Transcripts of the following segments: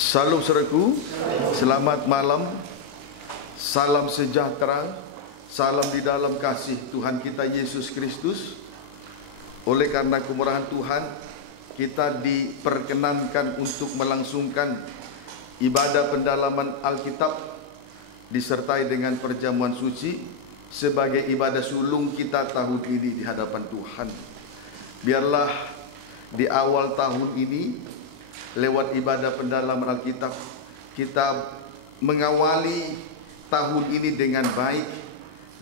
Salam saudaraku, selamat malam, salam sejahtera, salam di dalam kasih Tuhan kita Yesus Kristus. Oleh karena kemurahan Tuhan, kita diperkenankan untuk melangsungkan ibadah pendalaman Alkitab disertai dengan perjamuan suci sebagai ibadah sulung kita tahun ini di hadapan Tuhan. Biarlah di awal tahun ini, lewat ibadah pendalaman Alkitab, kita mengawali tahun ini dengan baik,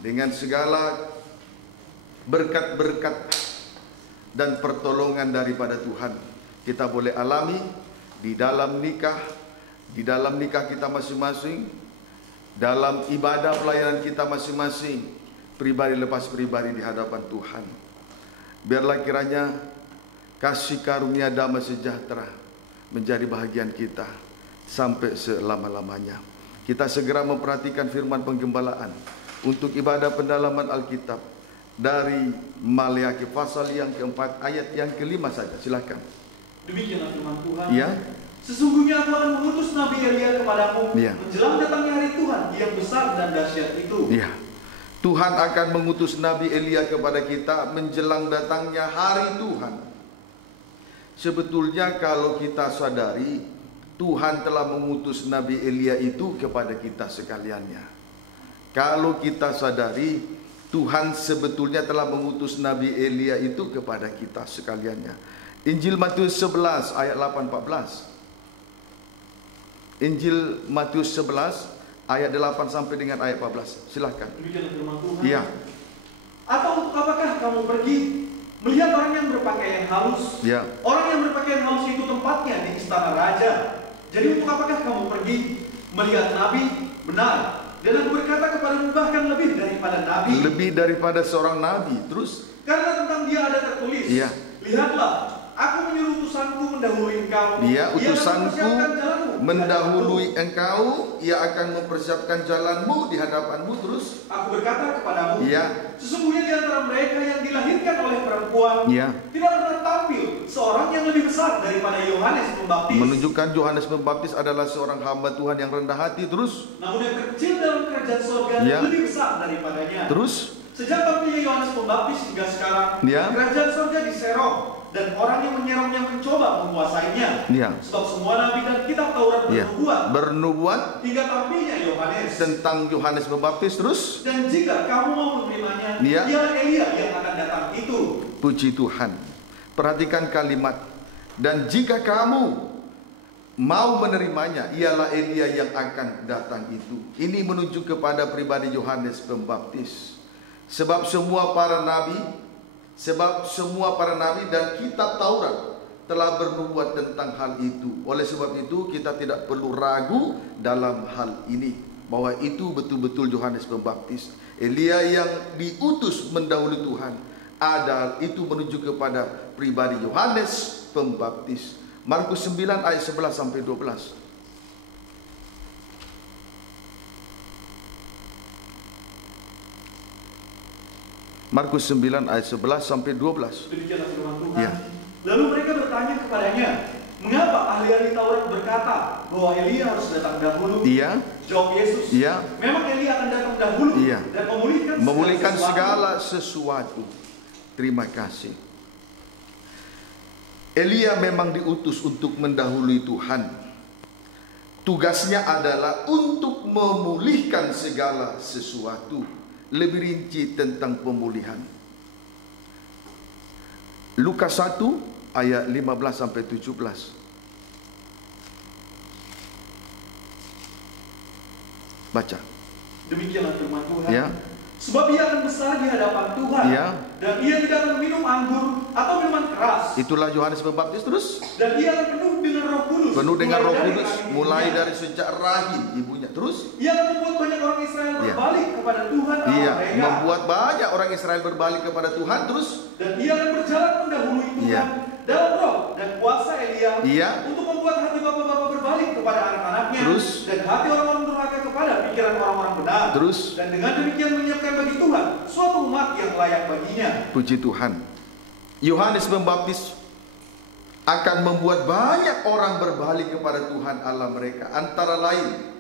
dengan segala berkat-berkat dan pertolongan daripada Tuhan. Kita boleh alami di dalam nikah kita masing-masing, dalam ibadah pelayanan kita masing-masing, pribadi lepas pribadi di hadapan Tuhan. Biarlah kiranya kasih karunia damai sejahtera menjadi bahagian kita sampai selama-lamanya. Kita segera memperhatikan firman penggembalaan untuk ibadah pendalaman Alkitab dari Maleakhi pasal yang keempat ayat yang kelima saja. Silakan. Demikianlah firman Tuhan. Ya. Sesungguhnya aku akan mengutus Nabi Elia kepadamu Ya. menjelang datangnya hari Tuhan yang besar dan dahsyat itu. Ya. Tuhan akan mengutus Nabi Elia kepada kita menjelang datangnya hari Tuhan. Sebetulnya kalau kita sadari, Tuhan telah mengutus Nabi Elia itu kepada kita sekaliannya. Kalau kita sadari, Tuhan sebetulnya telah mengutus Nabi Elia itu kepada kita sekaliannya. Injil Matius 11 ayat 8-14. Injil Matius 11 ayat 8 sampai dengan ayat 14. Silakan. Demikianlah firman Tuhan. Iya. Atau untuk apakah kamu pergi melihat orang yang berpakaian halus? Ya. Orang yang berpakaian halus itu tempatnya di istana raja. Jadi untuk apakah kamu pergi melihat nabi? Benar. Dan aku berkata kepadamu bahkan lebih daripada nabi. Lebih daripada seorang nabi. Terus? Karena tentang dia ada tertulis. Iya. Lihatlah, aku menyuruh utusanku mendahului engkau. Dia Ia akan utusanku mempersiapkan jalanmu mendahului engkau, ia akan mempersiapkan jalanmu di hadapanmu. Terus? Aku berkata kepadamu, Iya. sesungguhnya di antara mereka yang dilahirkan oleh perempuan, Iya. tidak pernah tampil seorang yang lebih besar daripada Yohanes Pembaptis. Menunjukkan Yohanes Pembaptis adalah seorang hamba Tuhan yang rendah hati. Terus? Namun yang terkecil dalam kerajaan surga Iya. lebih besar daripadanya. Terus? Sejak tampilnya Yohanes Pembaptis hingga sekarang, Iya. kerajaan surga diserong dan orang yang menyerongnya mencoba menguasainya. Iya. Sebab semua nabi dan kitab Taurat Iya. Bernubuat hingga tampilnya Yohanes. tentang Yohanes Pembaptis. Terus? Dan jika kamu mau menerimanya, Iya. ialah Elia yang akan datang itu. Puji Tuhan. Perhatikan kalimat. Dan jika kamu mau menerimanya, ialah Elia yang akan datang itu. Ini menuju kepada pribadi Yohanes Pembaptis. Sebab semua para nabi dan kitab Taurat telah bernubuat tentang hal itu. Oleh sebab itu kita tidak perlu ragu dalam hal ini, bahwa itu betul-betul Yohanes Pembaptis, Elia yang diutus mendahului Tuhan. Itu menuju kepada pribadi Yohanes Pembaptis. Markus 9 ayat 11 sampai 12. Markus 9 ayat 11 sampai 12. Demikianlah firman Tuhan. Ya. Lalu mereka bertanya kepadanya, mengapa ahli-ahli Taurat berkata bahwa Elia harus datang dahulu? Iya. Jawab Yesus, Iya. memang Elia akan datang dahulu. Iya. Dan memulihkan segala sesuatu. Terima kasih. Elia memang diutus untuk mendahului Tuhan. Tugasnya adalah untuk memulihkan segala sesuatu. Lebih rinci tentang pemulihan. Lukas 1 ayat 15 sampai 17. Baca. Demikianlah firman Tuhan. Ya. Sebab ia akan besar di hadapan Tuhan. Ya. Dan ia tidak akan minum anggur atau minuman keras. Itulah Yohanes Pembaptis. Terus? Dan ia akan penuh dengan Roh Kudus. Penuh dengan Roh Kudus mulai dari sejak rahim ibunya. Terus? ia akan membuat banyak orang Israel berbalik kepada Tuhan Allah Iya, mereka. membuat banyak orang Israel berbalik kepada Tuhan. Terus? Dan ia akan berjalan mendahului Tuhan Iya. dalam roh dan kuasa Elia Iya. untuk membuat hati bapak-bapak berbalik kepada anak-anaknya. Terus? Dan hati orang-orang durhaka kepada pikiran orang-orang benar. Terus? Dan dengan demikian menyiapkan bagi Tuhan suatu umat yang layak baginya. Puji Tuhan. Yohanes Pembaptis akan membuat banyak orang berbalik kepada Tuhan Allah mereka. Antara lain,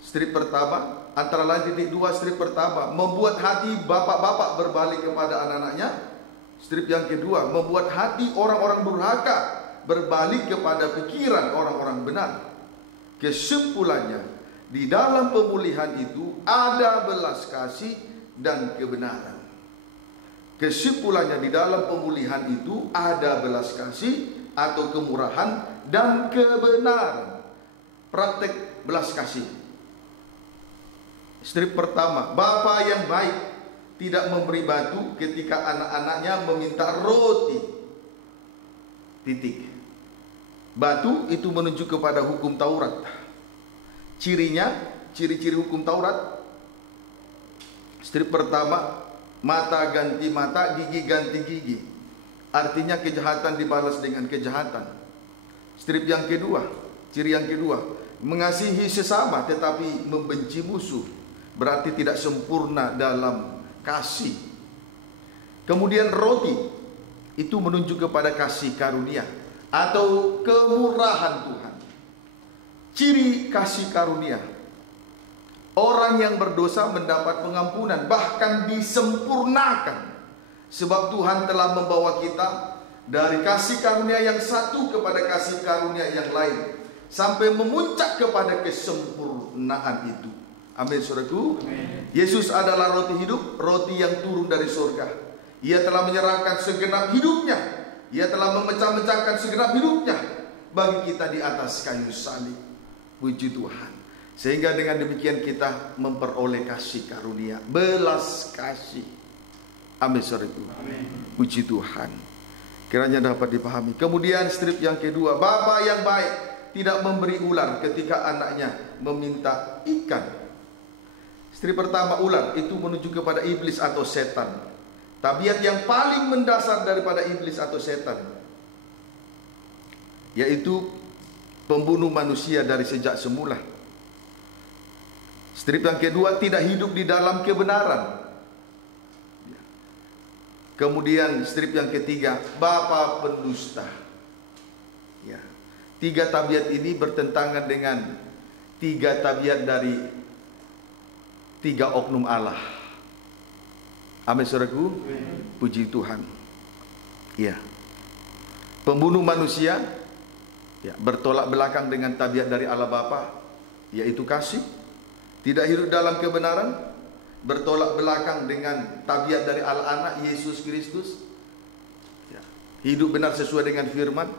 strip pertama, antara lain titik 2 strip pertama, membuat hati bapak-bapak berbalik kepada anak-anaknya. Strip yang kedua, membuat hati orang-orang durhaka berbalik kepada pikiran orang-orang benar. Kesimpulannya, di dalam pemulihan itu ada belas kasih dan kebenaran. Kesimpulannya, di dalam pemulihan itu ada belas kasih atau kemurahan dan kebenaran. Praktek belas kasih. Strip pertama, bapa yang baik tidak memberi batu ketika anak-anaknya meminta roti. Titik. Batu itu menunjuk kepada hukum Taurat. Cirinya, ciri-ciri hukum Taurat. Strip pertama, mata ganti mata, gigi ganti gigi. Artinya kejahatan dibalas dengan kejahatan. Strip yang kedua, ciri yang kedua, mengasihi sesama tetapi membenci musuh. Berarti tidak sempurna dalam kasih. Kemudian roti itu menunjuk kepada kasih karunia atau kemurahan Tuhan. Ciri kasih karunia, orang yang berdosa mendapat pengampunan, bahkan disempurnakan. Sebab Tuhan telah membawa kita dari kasih karunia yang satu kepada kasih karunia yang lain, sampai memuncak kepada kesempurnaan itu. Amin, saudaraku. Yesus adalah roti hidup, roti yang turun dari surga. Ia telah menyerahkan segenap hidupnya. Ia telah memecah-mecahkan segenap hidupnya bagi kita di atas kayu salib. Puji Tuhan. Sehingga dengan demikian kita memperoleh kasih karunia, belas kasih. Amin, saudaraku. Puji Tuhan. Kiranya dapat dipahami. Kemudian strip yang kedua, bapa yang baik tidak memberi ular ketika anaknya meminta ikan. Strip pertama, ular itu menuju kepada iblis atau setan. Tabiat yang paling mendasar daripada iblis atau setan, yaitu pembunuh manusia dari sejak semula. Strip yang kedua, tidak hidup di dalam kebenaran. Kemudian strip yang ketiga, bapa pendusta. Ya. 3 tabiat ini bertentangan dengan 3 tabiat dari 3 oknum Allah. Amin, saudaraku. Puji Tuhan. Ya. Pembunuh manusia, ya, bertolak belakang dengan tabiat dari Allah Bapa, yaitu kasih. Tidak hidup dalam kebenaran, bertolak belakang dengan tabiat dari Allah Anak Yesus Kristus. Ya. Hidup benar sesuai dengan firman.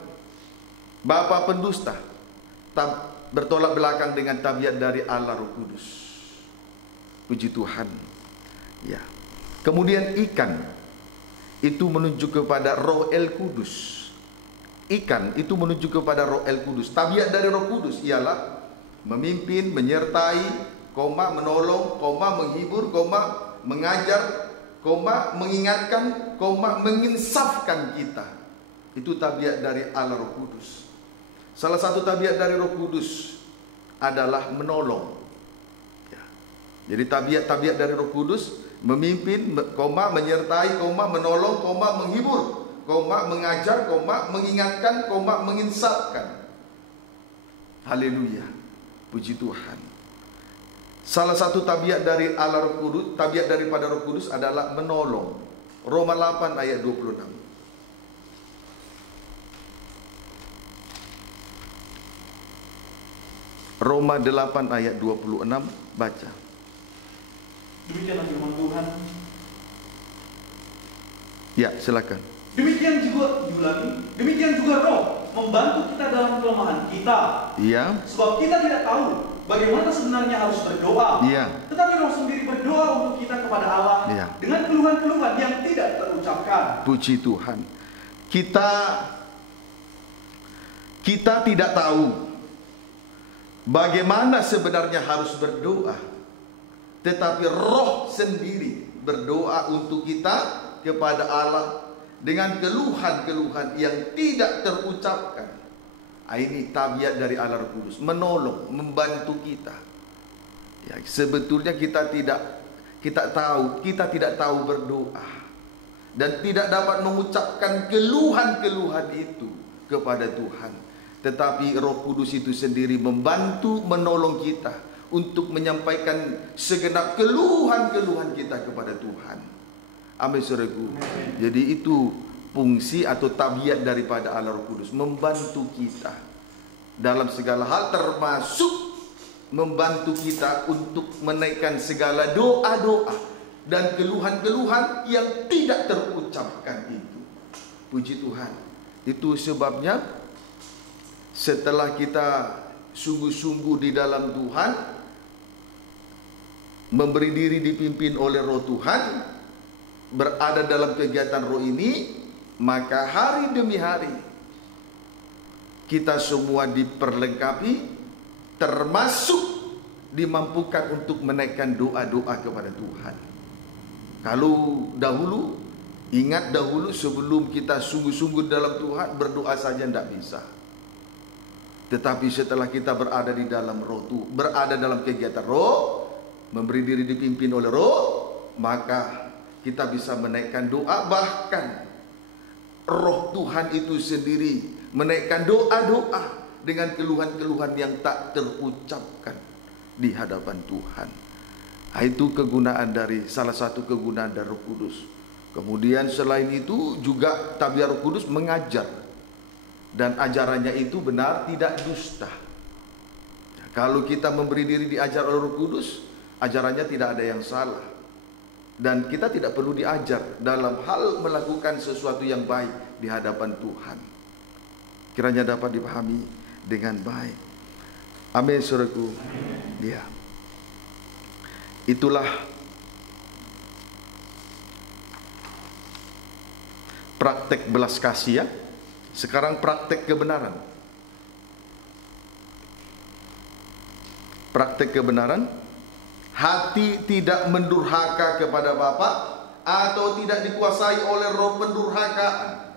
Bapa pendusta, bertolak belakang dengan tabiat dari Allah Roh Kudus. Puji Tuhan. Ya. Kemudian ikan itu menunjuk kepada Roh El Kudus. Ikan itu menunjuk kepada Roh El Kudus. Tabiat dari Roh Kudus ialah memimpin, menyertai, menolong, menghibur, mengajar, mengingatkan, menginsafkan kita. Itu tabiat dari Allah Roh Kudus. Salah satu tabiat dari Roh Kudus adalah menolong. Ya. Jadi tabiat-tabiat dari Roh Kudus memimpin, menyertai, menolong, menghibur, mengajar, mengingatkan, menginsafkan. Haleluya. Puji Tuhan. Salah satu tabiat dari Allah Roh Kudus, tabiat daripada Roh Kudus adalah menolong. Roma 8 ayat 26. Roma 8 ayat 26, baca. Demikianlah firman Tuhan. Ya, silakan. Demikian juga Roh membantu kita dalam kelemahan kita. Iya. Sebab kita tidak tahu bagaimana sebenarnya harus berdoa. Iya. Tetapi Roh sendiri berdoa untuk kita kepada Allah, iya, dengan keluhan-keluhan yang tidak terucapkan. Puji Tuhan. Kita tidak tahu bagaimana sebenarnya harus berdoa, tetapi Roh sendiri berdoa untuk kita kepada Allah dengan keluhan-keluhan yang tidak terucapkan. Ini tabiat dari Allah Roh Kudus, menolong, membantu kita. Ya, sebetulnya kita tidak tahu berdoa dan tidak dapat mengucapkan keluhan-keluhan itu. kepada Tuhan. Tetapi Roh Kudus itu sendiri membantu menolong kita untuk menyampaikan segenap keluhan-keluhan kita kepada Tuhan. Amin, saudaraku. Jadi itu fungsi atau tabiat daripada Allah Roh Kudus, membantu kita dalam segala hal, termasuk membantu kita untuk menaikkan segala doa-doa dan keluhan-keluhan yang tidak terucapkan itu. Puji Tuhan. Itu sebabnya setelah kita sungguh-sungguh di dalam Tuhan, memberi diri dipimpin oleh Roh Tuhan, berada dalam kegiatan roh ini, maka hari demi hari kita semua diperlengkapi, termasuk dimampukan untuk menaikkan doa-doa kepada Tuhan. Kalau dahulu, ingat dahulu sebelum kita sungguh-sungguh dalam Tuhan, berdoa saja tidak bisa. Tetapi setelah kita berada di dalam roh, berada dalam kegiatan roh, memberi diri dipimpin oleh roh, maka kita bisa menaikkan doa. Bahkan roh Tuhan itu sendiri menaikkan doa-doa dengan keluhan-keluhan yang tak terucapkan di hadapan Tuhan. Itu kegunaan dari, salah satu kegunaan dari Roh Kudus. Kemudian selain itu juga tabiat Roh Kudus mengajar, dan ajarannya itu benar, tidak dusta. Kalau kita memberi diri diajar oleh Roh Kudus, ajarannya tidak ada yang salah, dan kita tidak perlu diajar dalam hal melakukan sesuatu yang baik di hadapan Tuhan. Kiranya dapat dipahami dengan baik. Amin, saudaraku. Ya, itulah praktek belas kasih ya. Sekarang praktek kebenaran. Praktek kebenaran. Hati tidak mendurhaka kepada Bapa, atau tidak dikuasai oleh roh pendurhakaan.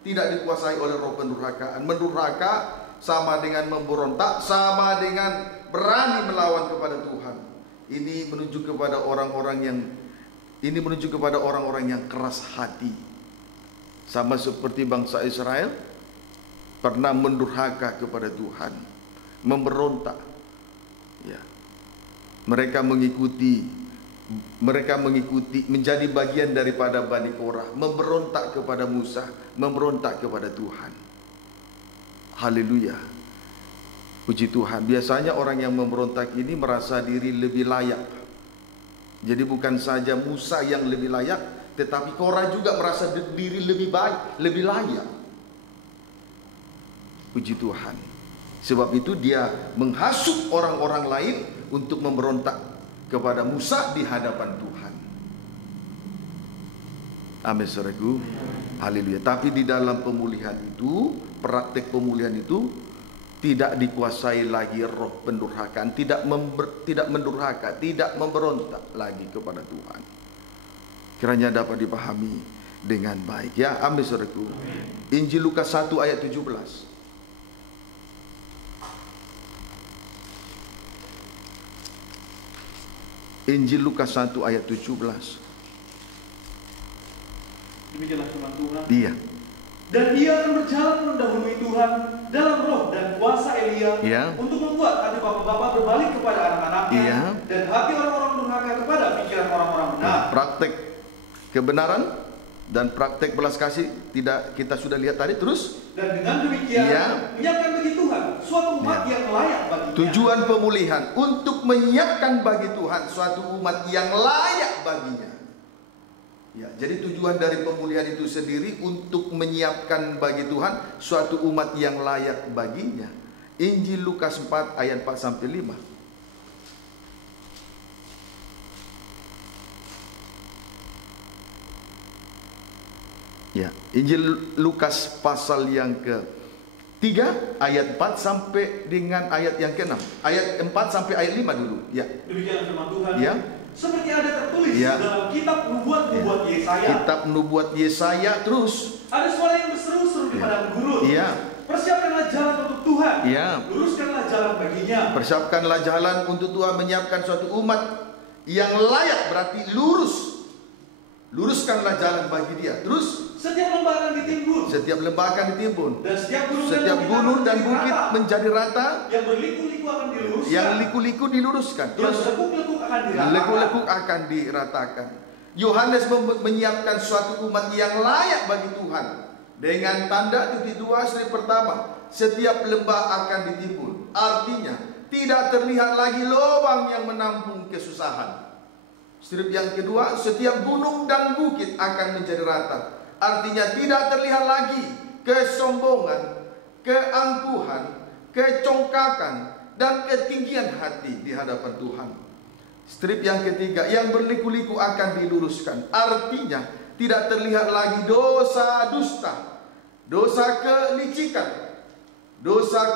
Tidak dikuasai oleh roh pendurhakaan. Mendurhaka sama dengan memberontak, sama dengan berani melawan kepada Tuhan. Ini menuju kepada orang-orang yang keras hati. Sama seperti bangsa Israel pernah mendurhaka kepada Tuhan, memberontak. Ya. Mereka mengikuti menjadi bagian daripada Bani Korah, memberontak kepada Musa, memberontak kepada Tuhan. Haleluya. Puji Tuhan. Biasanya orang yang memberontak ini merasa diri lebih layak. Jadi bukan saja Musa yang lebih layak, tetapi Korah juga merasa diri lebih baik, lebih layak. Puji Tuhan. Sebab itu dia menghasut orang-orang lain untuk memberontak kepada Musa di hadapan Tuhan. Amin, saudaraku. Haleluya. Tapi di dalam pemulihan itu, praktek pemulihan itu tidak dikuasai lagi roh pendurhakaan, tidak mendurhaka, tidak memberontak lagi kepada Tuhan. Kiranya dapat dipahami dengan baik ya. Amin, saudaraku. Injil Lukas 1 ayat 17. Injil Lukas 1 ayat 17. Demikianlah firman Tuhan. Iya. Dan ia akan berjalan mendahului Tuhan dalam roh dan kuasa Elia, iya, untuk membuat hati bapak-bapak berbalik kepada anak-anaknya, iya, dan hati orang-orang durhaka kepada pikiran orang-orang benar. Praktek kebenaran dan praktek belas kasih tidak kita sudah lihat tadi. Terus dan dengan demikian menyiapkan bagi Tuhan suatu umat yang layak baginya. Tujuan pemulihan untuk menyiapkan bagi Tuhan suatu umat yang layak baginya. Ya, jadi tujuan dari pemulihan itu sendiri untuk menyiapkan bagi Tuhan suatu umat yang layak baginya. Injil Lukas 4 ayat 4 sampai 5. Ya, Injil Lukas pasal yang ke-3 ayat 4 sampai dengan ayat yang ke-6. Ayat 4 sampai ayat 5 dulu. Ya. Demikian firman Tuhan. Ya. Seperti ada tertulis dalam kitab nubuat Yesaya. Kitab nubuat Yesaya. Terus ada suara yang berseru-seru di padang gurun. Persiapkanlah jalan untuk Tuhan. Luruskanlah jalan baginya. Persiapkanlah jalan untuk Tuhan, menyiapkan suatu umat yang layak, berarti lurus. Luruskanlah jalan bagi dia. Terus Setiap lembah akan ditimbun. Setiap lembah akan ditimbun. Dan setiap gunung dan bukit menjadi rata. Yang berliku-liku akan diluruskan. Yang liku-liku diluruskan. Yang lekuk-lekuk akan diratakan. Lekuk-lekuk akan diratakan. Yohanes menyiapkan suatu umat yang layak bagi Tuhan dengan tanda titik 2 strip pertama. Setiap lembah akan ditimbun. Artinya tidak terlihat lagi lubang yang menampung kesusahan. Strip yang kedua, setiap gunung dan bukit akan menjadi rata. Artinya tidak terlihat lagi kesombongan, keangkuhan, kecongkakan, dan ketinggian hati di hadapan Tuhan. Strip yang ketiga, yang berliku-liku akan diluruskan. Artinya tidak terlihat lagi dosa dusta, dosa kelicikan, dosa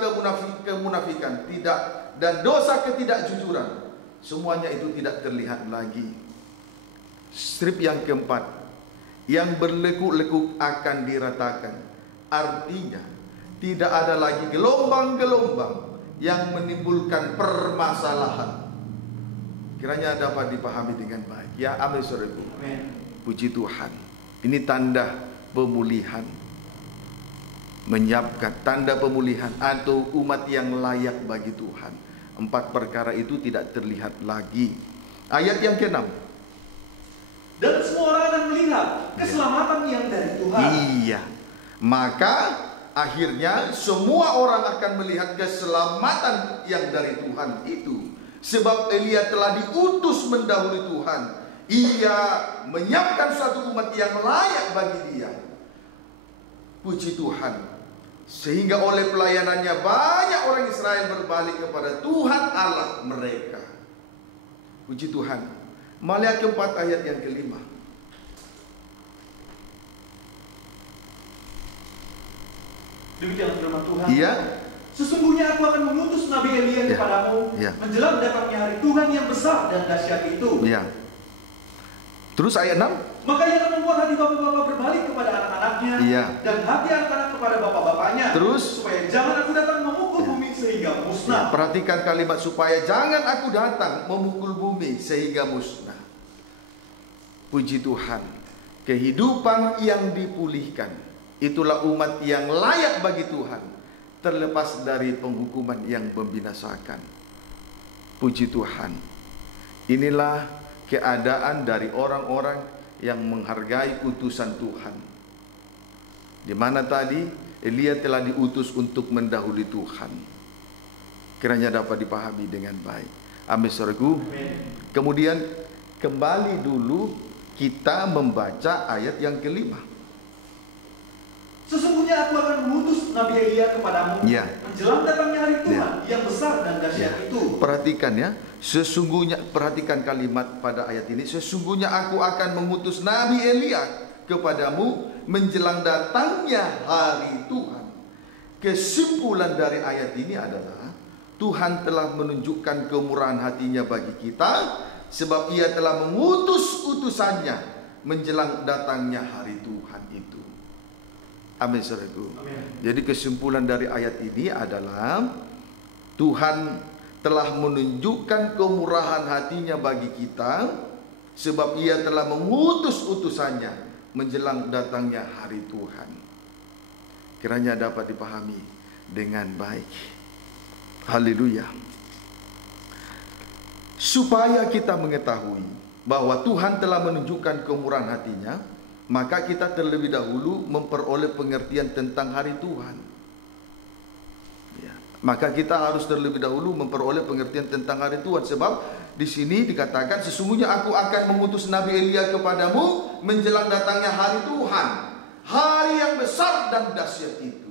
kemunafikan, tidak, dan dosa ketidakjujuran. Semuanya itu tidak terlihat lagi. Strip yang keempat, yang berlekuk-lekuk akan diratakan. Artinya tidak ada lagi gelombang-gelombang yang menimbulkan permasalahan. Kiranya dapat dipahami dengan baik. Ya, amin saudaraku. Puji Tuhan. Ini tanda pemulihan. Menyiapkan tanda pemulihan atau umat yang layak bagi Tuhan. 4 perkara itu tidak terlihat lagi. Ayat yang ke-6. Dan semua orang akan melihat keselamatan yang dari Tuhan. Iya. Maka akhirnya semua orang akan melihat keselamatan yang dari Tuhan itu. Sebab Elia telah diutus mendahului Tuhan. Ia menyiapkan suatu umat yang layak bagi dia. Puji Tuhan. Sehingga oleh pelayanannya banyak orang Israel berbalik kepada Tuhan Allah mereka. Puji Tuhan. Maliaki 4 ayat yang ke-5. Demikian firman Tuhan. Iya. Sesungguhnya aku akan mengutus Nabi Elia kepadamu menjelang datangnya hari Tuhan yang besar dan dahsyat itu. Iya. Terus ayat 6. Maka ia akan membuat hati bapak-bapak berbalik kepada anak-anaknya, dan hati anak-anak kepada bapak-bapaknya. Terus, supaya jangan aku datang memukul bumi sehingga musnah. Perhatikan kalimat supaya jangan aku datang memukul bumi sehingga musnah. Puji Tuhan. Kehidupan yang dipulihkan, itulah umat yang layak bagi Tuhan, terlepas dari penghukuman yang membinasakan. Puji Tuhan. Inilah keadaan dari orang-orang yang menghargai utusan Tuhan. Di mana tadi Elia telah diutus untuk mendahului Tuhan. Kiranya dapat dipahami dengan baik. Amin saudaraku. Kemudian kembali dulu kita membaca ayat yang ke-5. Sesungguhnya aku akan mengutus Nabi Elia kepadamu menjelang datangnya hari Tuhan yang besar dan dahsyat itu. Perhatikan ya. Sesungguhnya, perhatikan kalimat pada ayat ini. Sesungguhnya aku akan mengutus Nabi Elia kepadamu menjelang datangnya hari Tuhan. Kesimpulan dari ayat ini adalah Tuhan telah menunjukkan kemurahan hatinya bagi kita, sebab ia telah mengutus utusannya menjelang datangnya hari Tuhan itu. Amin saudaraku. Jadi kesimpulan dari ayat ini adalah Tuhan telah menunjukkan kemurahan hatinya bagi kita, sebab ia telah mengutus utusannya menjelang datangnya hari Tuhan. Kiranya dapat dipahami dengan baik. Haleluya. Supaya kita mengetahui bahwa Tuhan telah menunjukkan kemurahan hatinya, maka kita terlebih dahulu memperoleh pengertian tentang hari Tuhan. Maka kita harus terlebih dahulu memperoleh pengertian tentang hari Tuhan. Sebab di sini dikatakan sesungguhnya aku akan mengutus Nabi Elia kepadamu menjelang datangnya hari Tuhan, hari yang besar dan dahsyat itu.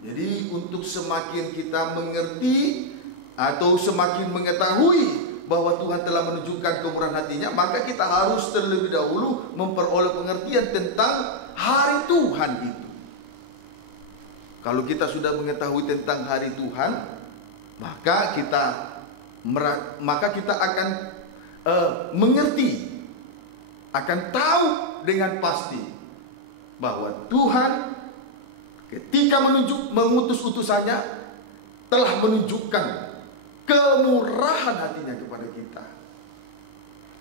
Jadi untuk semakin kita mengerti atau semakin mengetahui bahwa Tuhan telah menunjukkan kemurahan hatinya, maka kita harus terlebih dahulu memperoleh pengertian tentang hari Tuhan itu. Kalau kita sudah mengetahui tentang hari Tuhan, maka kita akan mengerti, akan tahu dengan pasti bahwa Tuhan ketika mengutus utusannya telah menunjukkan kemurahan hatinya kepada kita.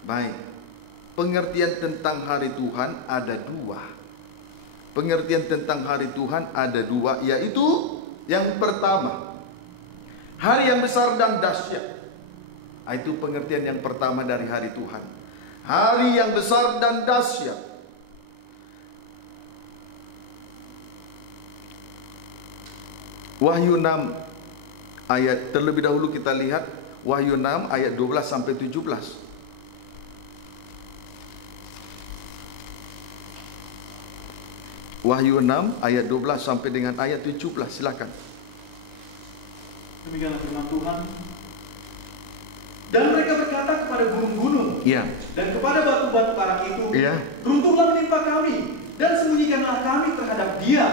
Baik, pengertian tentang hari Tuhan ada 2. pengertian tentang hari Tuhan ada dua, yaitu yang pertama, hari yang besar dan dahsyat. Itu pengertian yang pertama dari hari Tuhan. Hari yang besar dan dahsyat. Wahyu 6 ayat, terlebih dahulu kita lihat Wahyu 6 ayat 12 sampai 17. Wahyu 6 ayat 12 sampai dengan ayat 17. Silakan. Demikianlah firman Tuhan. Dan mereka berkata kepada gunung-gunung, Ya. dan kepada batu-batu karang itu, Ya. runtuhlah menimpa kami, dan sembunyikanlah kami terhadap Dia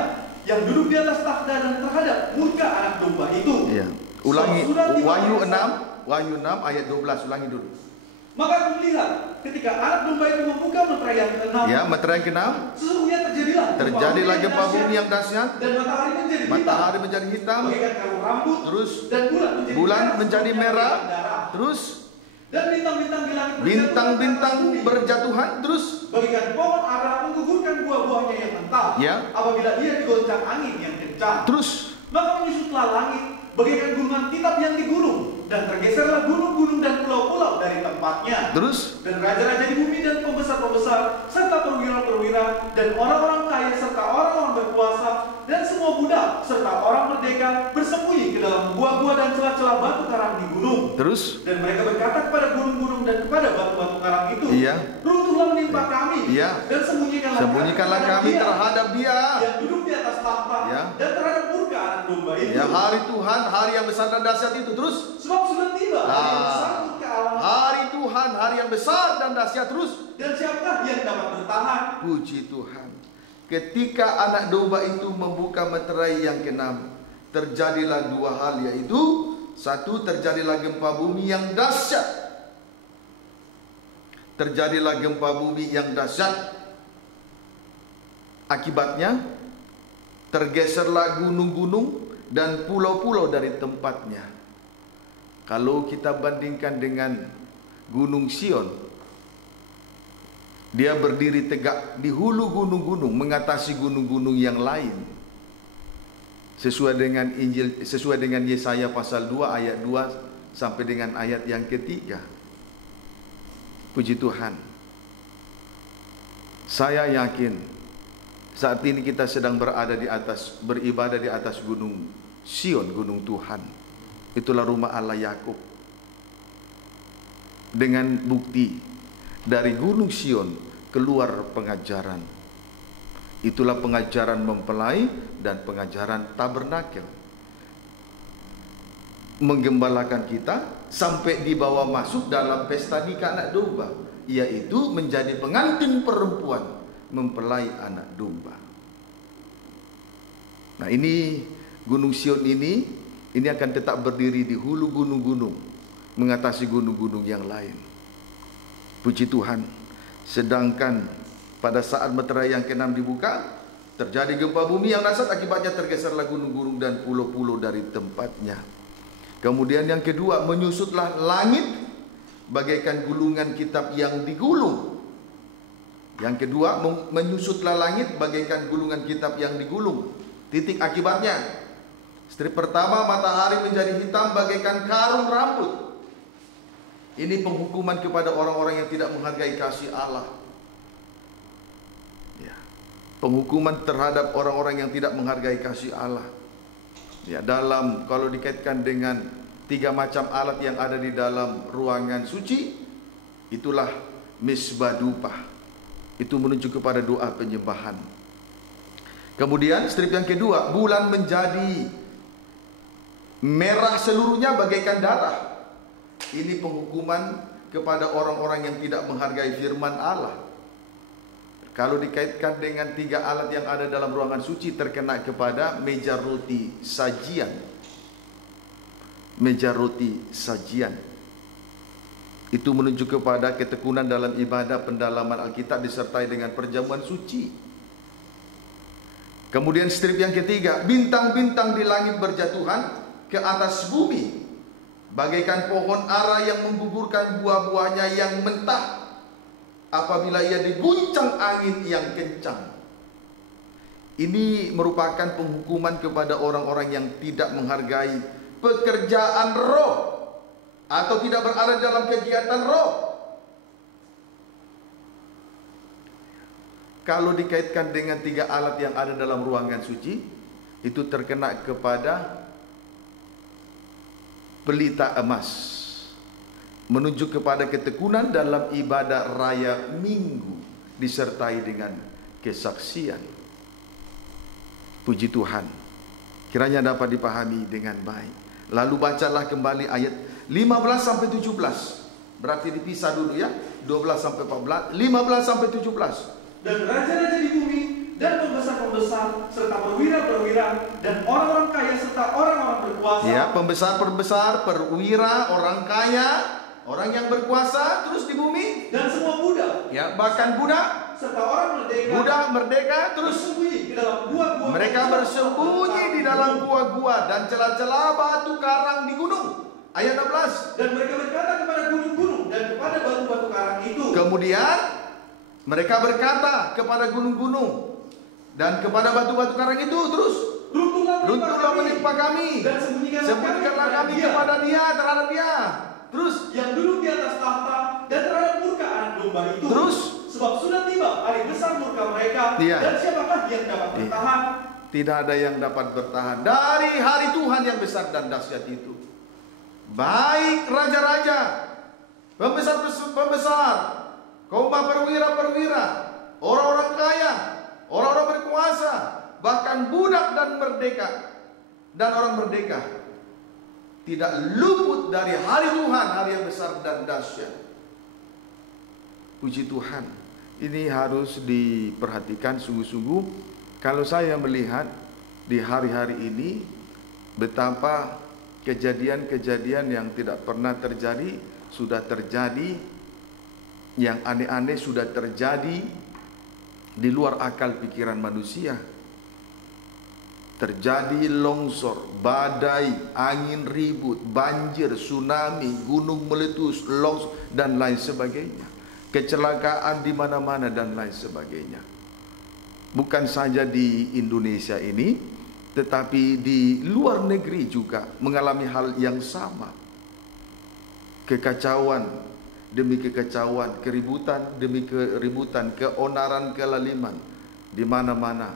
yang duduk di atas takhta dan terhadap murka anak domba itu. Ya. Ulangi. Surat di Wahyu Matius 6 ayat 12. Ulangi dulu. Maka aku melihat ketika anak domba itu membuka meterai yang ke-6, Ya, meterai yang ke-6. sesungguhnya Terjadilah gempa bumi yang dahsyat. dan matahari menjadi hitam, menjadi hitam. bagaikan karung rambut, Terus dan bulan menjadi merah. darah. Terus Dan bintang-bintang di langit bintang-bintang berjatuhan. Terus bagaikan pohon ara menggugurkan buah-buahnya yang mentah, Ya. apabila dia digoncang angin yang kencang. Terus Maka menyusutlah langit bagaikan gulungan kitab yang digulung, dan tergeserlah gunung-gunung dan pulau-pulau dari tempatnya. Terus Dan raja-raja di bumi dan pembesar-pembesar serta perwira-perwira dan orang-orang kaya serta orang-orang berkuasa dan semua budak serta orang merdeka bersembunyi ke dalam gua-gua dan celah-celah batu karang di gunung. Terus Dan mereka berkata kepada gunung-gunung dan kepada batu-batu karang itu, Iya. runtuhlah menimpa kami, Iya. dan sembunyikanlah kami terhadap Dia yang duduk di atas tahta, Ya. dan terhadap murka anak domba itu. Ya, hari Tuhan, hari yang besar dan dahsyat itu. Terus Sebab sudah tiba hari yang besar murka Allah. hari Tuhan, hari yang besar dan dahsyat. Terus Dan siapakah yang dapat bertahan? puji Tuhan. Ketika anak domba itu membuka meterai yang ke-6, terjadilah dua hal, yaitu satu, terjadilah gempa bumi yang dahsyat. Terjadilah gempa bumi yang dahsyat. Akibatnya tergeserlah gunung-gunung dan pulau-pulau dari tempatnya. Kalau kita bandingkan dengan Gunung Sion, dia berdiri tegak di hulu gunung-gunung, mengatasi gunung-gunung yang lain. Sesuai dengan Injil, sesuai dengan Yesaya pasal 2 ayat 2 sampai dengan ayat yang ketiga. Puji Tuhan. Saya yakin saat ini kita sedang beribadah di atas gunung Sion, gunung Tuhan. Itulah rumah Allah Yakub. Dengan bukti dari gunung Sion keluar pengajaran. Itulah pengajaran mempelai dan pengajaran tabernakel. Menggembalakan kita sampai dibawa masuk dalam pesta nikah anak domba, yaitu menjadi pengantin perempuan mempelai anak domba. Nah, ini gunung Sion ini akan tetap berdiri di hulu gunung-gunung, mengatasi gunung-gunung yang lain. Puji Tuhan. Sedangkan pada saat meterai yang ke-6 dibuka, terjadi gempa bumi yang dahsyat, akibatnya tergeserlah gunung-gunung dan pulau-pulau dari tempatnya. Kemudian yang kedua, menyusutlah langit bagaikan gulungan kitab yang digulung. Yang kedua, menyusutlah langit bagaikan gulungan kitab yang digulung. Titik akibatnya. Strip pertama, matahari menjadi hitam bagaikan karung rambut. Ini penghukuman kepada orang-orang yang tidak menghargai kasih Allah. Ya. Penghukuman terhadap orang-orang yang tidak menghargai kasih Allah. Ya, kalau dikaitkan dengan 3 macam alat yang ada di dalam ruangan suci, itulah misbah dupa. Itu menuju kepada doa penyembahan. Kemudian strip yang kedua, bulan menjadi merah seluruhnya bagaikan darah. Ini penghukuman kepada orang-orang yang tidak menghargai firman Allah. Kalau dikaitkan dengan 3 alat yang ada dalam ruangan suci, terkena kepada meja roti sajian. Meja roti sajian. Itu menunjuk kepada ketekunan dalam ibadah, pendalaman Alkitab disertai dengan perjamuan suci. Kemudian strip yang ketiga, bintang-bintang di langit berjatuhan ke atas bumi, bagaikan pohon ara yang menggugurkan buah-buahnya yang mentah apabila ia diguncang angin yang kencang. Ini merupakan penghukuman kepada orang-orang yang tidak menghargai pekerjaan roh atau tidak berada dalam kegiatan roh. Kalau dikaitkan dengan 3 alat yang ada dalam ruangan suci, itu terkena kepada pelita emas, menunjuk kepada ketekunan dalam ibadah raya minggu disertai dengan kesaksian. Puji Tuhan, kiranya dapat dipahami dengan baik. Lalu bacalah kembali ayat 15 sampai 17. Berarti dipisah dulu ya, 12 sampai 14, 15 sampai 17. Dan raja-raja di bumi dan pembesar-pembesar serta perwira-perwira dan orang-orang kaya serta orang-orang berkuasa. Ya, pembesar-pembesar, perwira, orang kaya, orang yang berkuasa terus di bumi, dan semua budak. Ya, bahkan budak serta orang merdeka. Budak merdeka terus bersembunyi di dalam gua-gua. Mereka bersembunyi di dalam gua-gua dan celah-celah batu karang di gunung. Ayat 16. Dan mereka berkata kepada gunung-gunung dan kepada batu-batu karang itu. Kemudian mereka berkata kepada gunung-gunung dan kepada batu-batu karang itu terus, runtuhlah menimpa kami dan sembunyikanlah kami kepada dia, terhadap dia. Terus yang duduk di atas tahta dan terhadap murka anak domba itu. Terus sebab sudah tiba hari besar murka mereka. Dan siapakah yang dapat bertahan? Tidak ada yang dapat bertahan dari hari Tuhan yang besar dan dahsyat itu. Baik raja-raja, pembesar-pembesar, kaum perwira-perwira, orang-orang kaya, orang-orang berkuasa, bahkan budak dan merdeka dan orang merdeka tidak luput dari hari Tuhan, hari yang besar dan dahsyat. Puji Tuhan. Ini harus diperhatikan sungguh-sungguh. Kalau saya melihat di hari-hari ini betapa kejadian-kejadian yang tidak pernah terjadi sudah terjadi, yang aneh-aneh sudah terjadi di luar akal pikiran manusia. Terjadi longsor, badai, angin ribut, banjir, tsunami, gunung meletus, longsor dan lain sebagainya. Kecelakaan di mana-mana dan lain sebagainya. Bukan saja di Indonesia ini, tetapi di luar negeri juga mengalami hal yang sama. Kekacauan demi kekacauan, keributan demi keributan, keonaran, kelaliman di mana-mana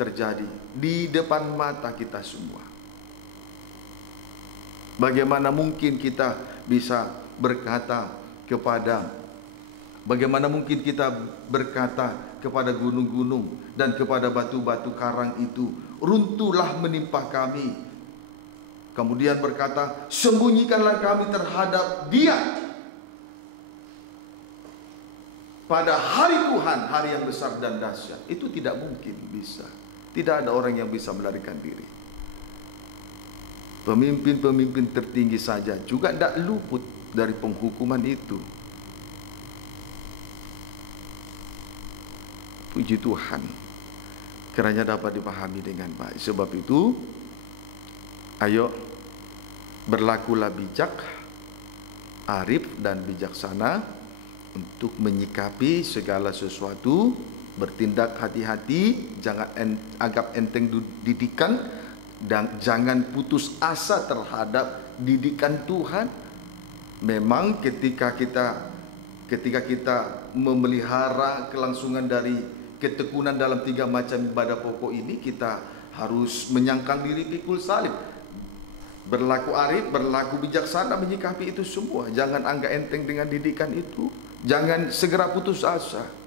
terjadi di depan mata kita semua. Bagaimana mungkin kita bisa berkata kepada gunung-gunung dan kepada batu-batu karang itu, runtuhlah menimpa kami. Kemudian berkata, sembunyikanlah kami terhadap dia pada hari Tuhan, hari yang besar dan dahsyat. Itu tidak mungkin bisa. Tidak ada orang yang bisa melarikan diri. Pemimpin-pemimpin tertinggi saja juga tidak luput dari penghukuman itu. Puji Tuhan, kiranya dapat dipahami dengan baik. Sebab itu, ayo berlakulah bijak, arif dan bijaksana untuk menyikapi segala sesuatu. Bertindak hati-hati, jangan anggap enteng didikan, dan jangan putus asa terhadap didikan Tuhan. Memang ketika kita memelihara kelangsungan dari ketekunan dalam 3 macam ibadah pokok ini, kita harus menyangkal diri pikul salib, berlaku arif, berlaku bijaksana menyikapi itu semua. Jangan anggap enteng dengan didikan itu. Jangan segera putus asa.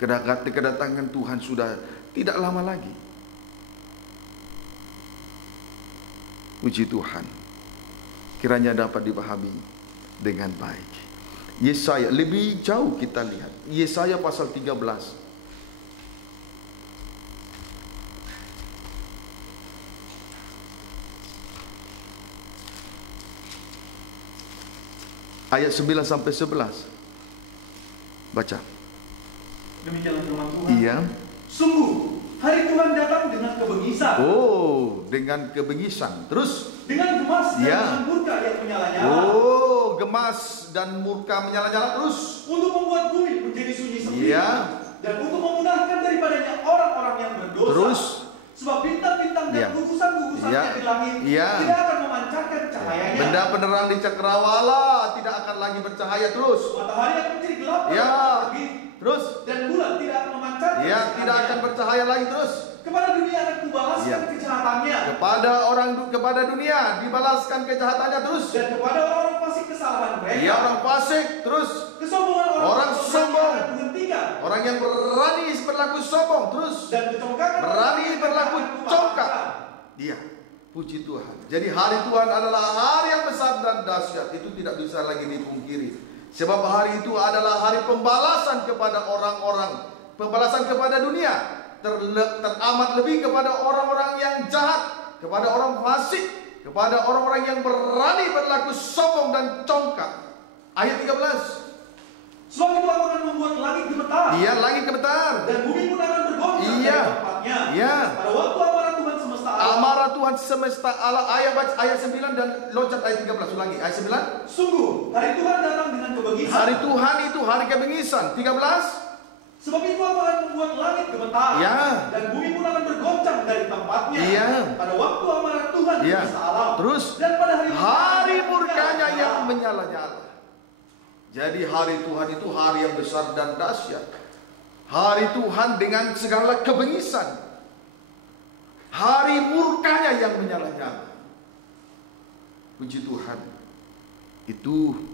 Kedatangan Tuhan sudah tidak lama lagi. Puji Tuhan, kiranya dapat dipahami dengan baik. Yesaya, lebih jauh kita lihat Yesaya pasal 13. Ayat 9 sampai 11. Baca. Demikianlah firman Tuhan. Iya. Sungguh hari Tuhan datang dengan kebengisan. Oh, dengan kebengisan. Terus dengan gemas dan dengan murka yang menyala-nyala. Oh, gemas dan murka menyala-nyala terus. Untuk membuat bumi menjadi sunyi sepi. Iya. Dan untuk memunahkan daripadanya orang-orang yang berdosa. Terus Sebab bintang-bintang dan gugusan-gugusannya di langit tidak akan memancarkan cahayanya. Benda penerang di cakrawala tidak akan lagi bercahaya terus. Matahari akan menjadi gelap terus. Dan bulan tidak akan memancarkan tidak akan bercahaya lagi terus. Kepada dunia akan kubalaskan kejahatannya. Kepada dunia dibalaskan kejahatannya terus. Dan kepada orang fasik kesalahan mereka. Orang fasik terus. Kesombongan orang sombong. akan dihentikan. Orang yang berani berlaku sombong terus. Dan kecongkakan berani berlaku congkak. Puji Tuhan. Jadi hari Tuhan adalah hari yang besar dan dahsyat. Itu tidak bisa lagi dipungkiri. Sebab hari itu adalah hari pembalasan kepada orang-orang. Pembalasan kepada dunia. Teramat lebih kepada orang-orang yang jahat, kepada orang fasik, kepada orang-orang yang berani berlaku sombong dan congkak. Ayat 13. Sebab itu aku akan membuat langit gemetar. Langit gemetar. Dan bumi pun akan bergoncang dari tempatnya. Pada waktu amarah Tuhan semesta alam. Amarah Tuhan semesta alam. Ayat 9 dan loncat ayat 13. Ulangi ayat 9. Sungguh hari Tuhan datang dengan kebengisan. Hari Tuhan itu hari kebengisan. 13. Sebab itu aku akan membuat langit gemetar. Dan bumi pun akan bergoncang dari tempatnya. Pada waktu amarah Tuhan semesta alam. Terus. Dan pada hari murkanya yang menyala-nyala. Jadi hari Tuhan itu hari yang besar dan dahsyat. Hari Tuhan dengan segala kebengisan. Hari murkanya yang menyala-nyala. Puji Tuhan. Itu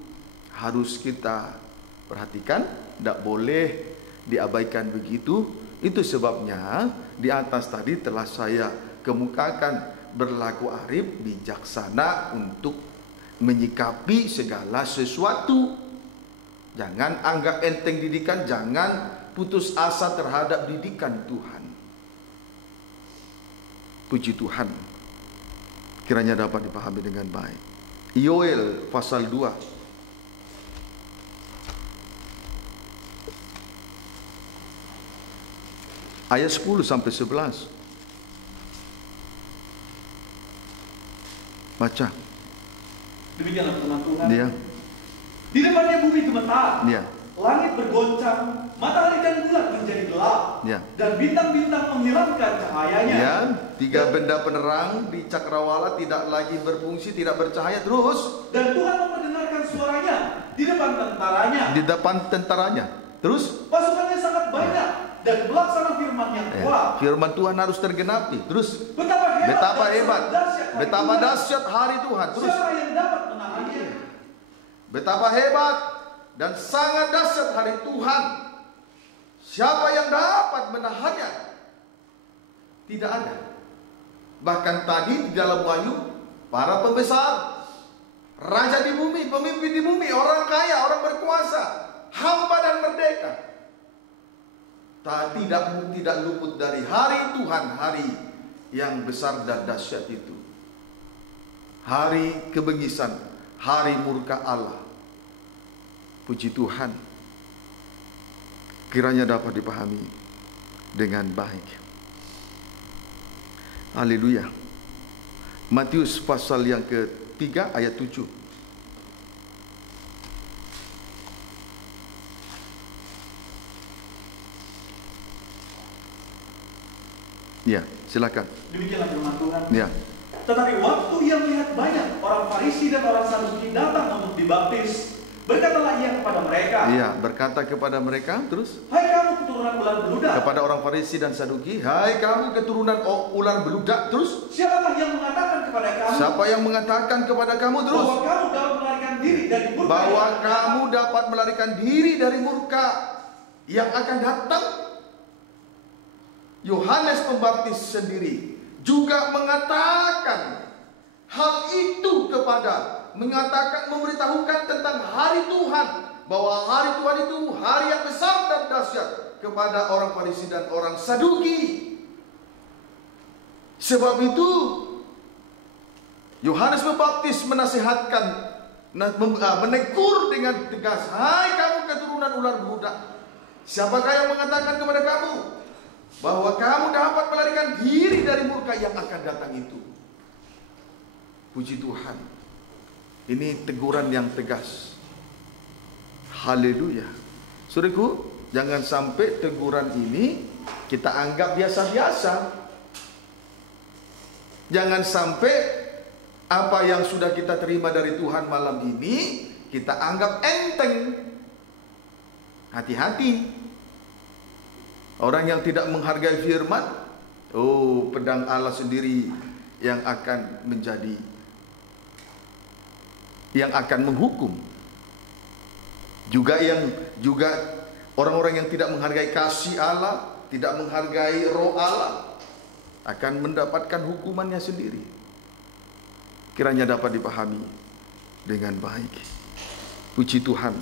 harus kita perhatikan. Tidak boleh diabaikan begitu. Itu sebabnya di atas tadi telah saya kemukakan berlaku arif, bijaksana untuk menyikapi segala sesuatu. Jangan anggap enteng didikan, jangan putus asa terhadap didikan Tuhan. Puji Tuhan. Kiranya dapat dipahami dengan baik. Yoel pasal 2. Ayat 10 sampai 11. Baca. Demikianlah firman Tuhan. Di depannya bumi gemetar, langit bergoncang, matahari dan bulan menjadi gelap, dan bintang-bintang menghilangkan cahayanya. 3 benda penerang di cakrawala tidak lagi berfungsi, tidak bercahaya terus. Dan Tuhan memperdengarkan suaranya di depan tentaranya. Terus pasukannya sangat banyak dan pelaksana firman yang kuat. Firman Tuhan harus tergenapi. Terus betapa hebat, betapa dahsyat hari Tuhan. Terus siapa yang dapat menahannya? Betapa hebat dan sangat dahsyat hari Tuhan. Siapa yang dapat menahannya? Tidak ada. Bahkan tadi di dalam Wahyu, para pembesar, raja di bumi, pemimpin di bumi, orang kaya, orang berkuasa, hamba dan merdeka, tidak luput dari hari Tuhan, hari yang besar dan dahsyat itu. Hari kebengisan, hari murka Allah. Puji Tuhan. Kiranya dapat dipahami dengan baik. Haleluya. Matius pasal yang ke-3 ayat 7. Silakan. Demikianlah firman Tuhan. Tetapi waktu ia melihat banyak orang Farisi dan orang Saduki datang untuk dibaptis, berkatalah ia kepada mereka. Berkata kepada mereka terus. Hai kamu keturunan ular beludak. Kepada orang Farisi dan Saduki, hai kamu keturunan ular beludak. Terus. Siapa yang mengatakan kepada kamu? Siapa yang mengatakan kepada kamu terus? Bahwa kamu dapat melarikan diri dari murka. Bahwa kamu dapat melarikan diri dari murka yang akan datang. Yohanes Pembaptis sendiri juga mengatakan hal itu memberitahukan tentang hari Tuhan, bahwa hari Tuhan itu hari yang besar dan dahsyat kepada orang Farisi dan orang Saduki. Sebab itu Yohanes Pembaptis menasihatkan, menegur dengan tegas, hai kamu keturunan ular beludak, siapakah yang mengatakan kepada kamu bahwa kamu dapat melarikan diri dari murka yang akan datang itu? Puji Tuhan. Ini teguran yang tegas. Haleluya. Saudaraku, jangan sampai teguran ini kita anggap biasa-biasa. Jangan sampai apa yang sudah kita terima dari Tuhan malam ini kita anggap enteng. Hati-hati. Orang yang tidak menghargai firman, oh, pedang Allah sendiri yang akan menjadi, yang akan menghukum. Juga orang-orang yang tidak menghargai kasih Allah, tidak menghargai roh Allah, akan mendapatkan hukumannya sendiri. Kiranya dapat dipahami dengan baik. Puji Tuhan.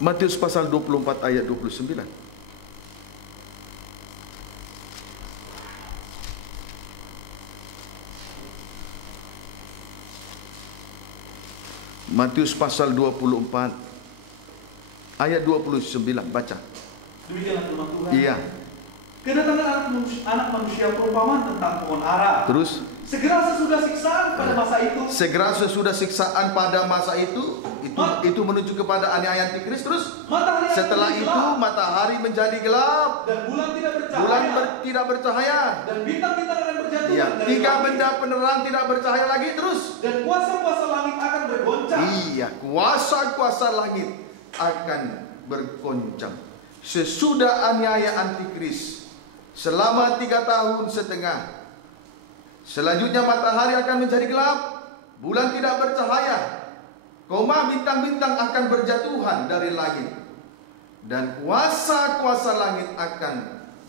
Matius pasal 24 ayat 29. Matius pasal 24 ayat 29, baca. Demikianlah firman Tuhan. Iya. Kedatangan anak manusia perumpamaan tentang pohon ara. Terus, segera sesudah siksaan pada masa itu. Segera sesudah siksaan pada masa itu menuju kepada aniaya Antikris. Terus, setelah itu matahari menjadi gelap dan bulan tidak bercahaya. Tidak bercahaya. Dan bintang-bintang akan berjatuhan. Iya, dari 3 langit. benda penerang tidak bercahaya lagi. Terus, dan kuasa-kuasa langit akan bergoncang. iya, kuasa-kuasa langit akan bergoncang. Sesudah aniaya Antikris selama 3 tahun setengah. Selanjutnya matahari akan menjadi gelap, bulan tidak bercahaya, bintang-bintang akan berjatuhan dari langit, dan kuasa-kuasa langit akan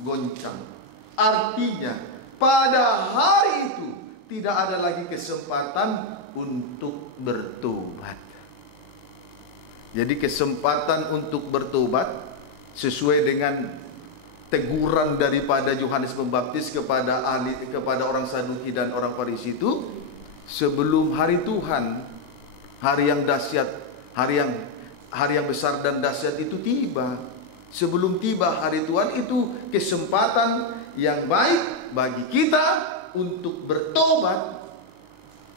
goncang. Artinya pada hari itu tidak ada lagi kesempatan untuk bertobat. Jadi kesempatan untuk bertobat sesuai dengan teguran daripada Yohanes Pembaptis kepada orang Saduki dan orang Farisi itu, sebelum hari Tuhan, hari yang dahsyat, hari yang besar dan dahsyat itu tiba. Sebelum tiba hari Tuhan itu kesempatan yang baik bagi kita untuk bertobat.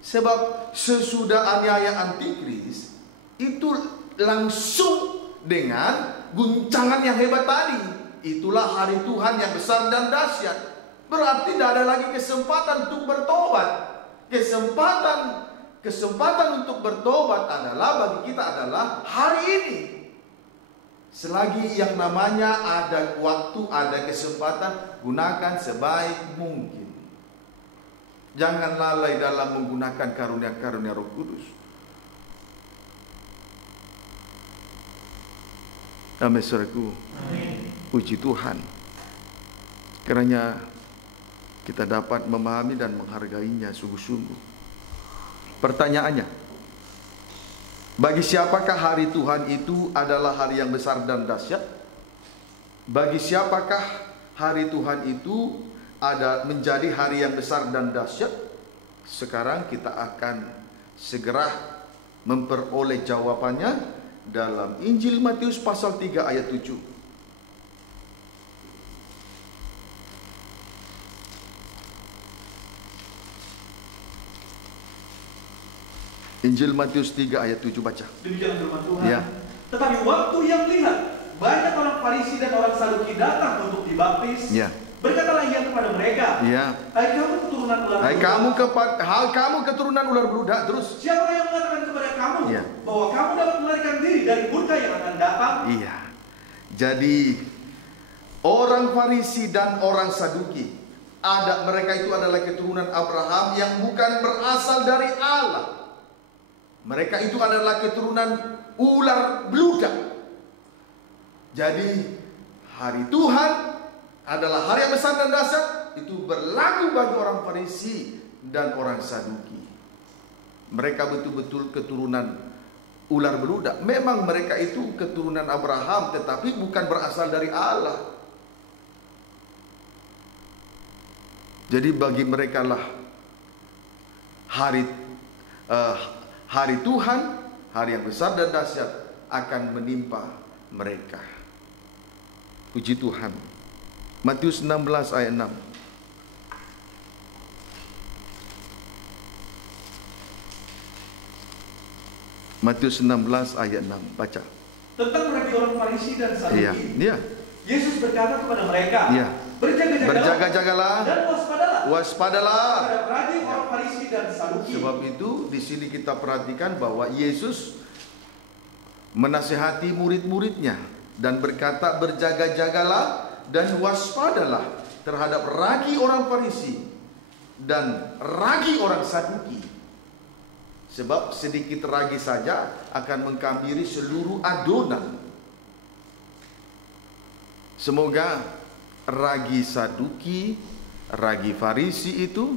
Sebab sesudah aniaya Antikris itu langsung dengan guncangan yang hebat tadi. Itulah hari Tuhan yang besar dan dahsyat. Berarti tidak ada lagi kesempatan untuk bertobat. Kesempatan untuk bertobat bagi kita adalah hari ini. Selagi yang namanya ada waktu, ada kesempatan, gunakan sebaik mungkin. Jangan lalai dalam menggunakan karunia-karunia Roh Kudus. Amin, saudaraku. Puji Tuhan. Kiranya kita dapat memahami dan menghargainya sungguh-sungguh. Pertanyaannya, bagi siapakah hari Tuhan itu adalah hari yang besar dan dahsyat? Bagi siapakah hari Tuhan itu menjadi hari yang besar dan dahsyat? Sekarang kita akan segera memperoleh jawabannya dalam Injil Matius pasal 3 ayat 7. Injil Matius 3 ayat 7, baca. Demikianlah firman Tuhan. Ya. Tetapi waktu yang lihat banyak orang Farisi dan orang Saduki datang untuk dibaptis, Ya. berkatalah ia kepada mereka, Ya. hai kamu keturunan ular Hai beludak, kamu keturunan ular beludak. Terus, siapa yang mengatakan kepada kamu Ya. bahwa kamu dapat melarikan diri dari murka yang akan datang? iya. Jadi orang Farisi dan orang Saduki, mereka itu adalah keturunan Abraham yang bukan berasal dari Allah. Mereka itu adalah keturunan ular beludak. Jadi hari Tuhan adalah hari yang besar dan dahsyat. Itu berlaku bagi orang Farisi dan orang Saduki. Mereka betul-betul keturunan ular beludak. Memang mereka itu keturunan Abraham, tetapi bukan berasal dari Allah. Jadi bagi mereka lah hari Tuhan, hari yang besar dan dahsyat akan menimpa mereka. Puji Tuhan. Matius 16 ayat 6. Matius 16 ayat 6, baca. Tentang mereka orang Farisi dan Saduki. Iya. Yesus berkata kepada mereka, Ya. Berjaga-jagalah dan waspadalah terhadap ragi orang Farisi dan Saduki. Sebab itu di sini kita perhatikan bahwa Yesus menasihati murid-muridnya dan berkata berjaga-jagalah dan waspadalah terhadap ragi orang Farisi dan ragi orang Saduki. Sebab sedikit ragi saja akan mengkambiri seluruh adonan. Semoga ragi Saduki, ragi Farisi itu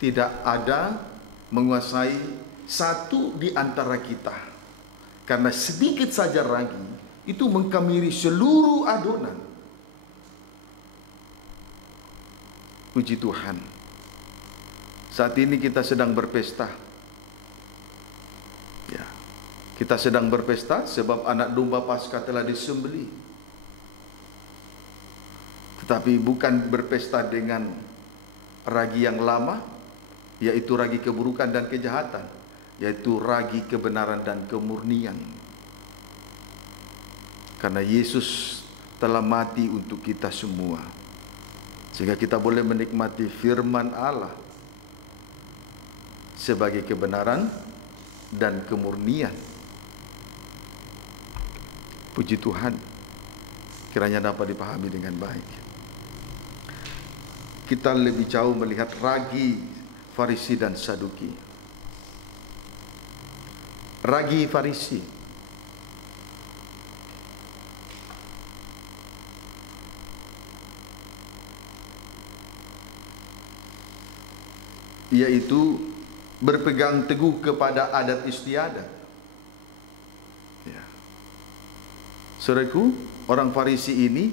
tidak ada menguasai satu di antara kita. Karena sedikit saja ragi itu mengkambiri seluruh adonan. Puji Tuhan. Saat ini kita sedang berpesta. Ya. Kita sedang berpesta sebab anak domba Paskah telah disembelih. Tetapi bukan berpesta dengan ragi yang lama, yaitu ragi keburukan dan kejahatan, yaitu ragi kebenaran dan kemurnian. Karena Yesus telah mati untuk kita semua, sehingga kita boleh menikmati firman Allah sebagai kebenaran dan kemurnian. Puji Tuhan, kiranya dapat dipahami dengan baik. Kita lebih jauh melihat ragi Farisi dan Saduki. Ragi Farisi yaitu berpegang teguh kepada adat istiadat. Ya. Saudaraku, orang Farisi ini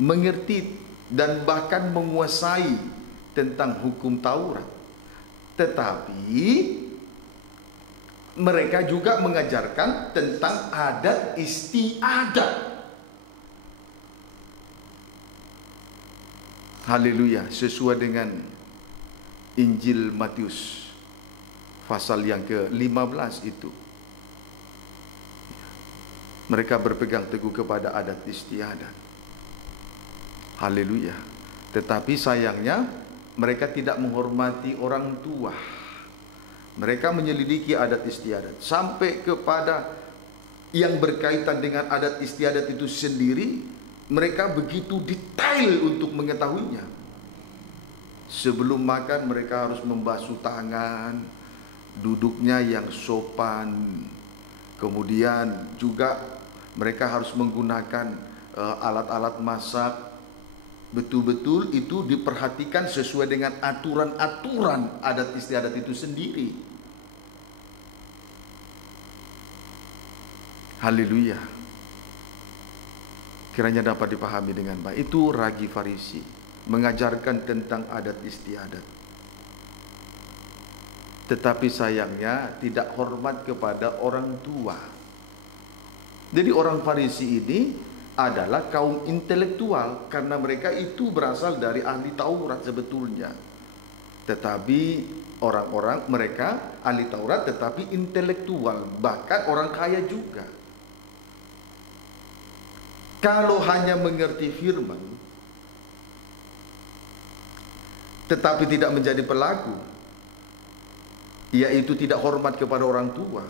mengerti dan bahkan menguasai tentang hukum Taurat. Tetapi mereka juga mengajarkan tentang adat istiadat. Haleluya, sesuai dengan Injil Matius pasal yang ke-15 itu. Mereka berpegang teguh kepada adat istiadat. Haleluya. Tetapi sayangnya mereka tidak menghormati orang tua. Mereka menyelidiki adat istiadat sampai kepada yang berkaitan dengan adat istiadat itu sendiri. Mereka begitu detail untuk mengetahuinya. Sebelum makan mereka harus membasuh tangan, duduknya yang sopan. Kemudian juga mereka harus menggunakan alat-alat masak. Betul-betul itu diperhatikan sesuai dengan aturan-aturan adat istiadat itu sendiri. Haleluya. Kiranya dapat dipahami dengan baik. Itu ragi Farisi, mengajarkan tentang adat istiadat. Tetapi sayangnya tidak hormat kepada orang tua. Jadi orang Farisi ini adalah kaum intelektual karena mereka itu berasal dari ahli Taurat sebetulnya. Tetapi orang-orang mereka ahli Taurat tetapi intelektual, bahkan orang kaya juga. Kalau hanya mengerti firman tetapi tidak menjadi pelaku, yaitu tidak hormat kepada orang tua,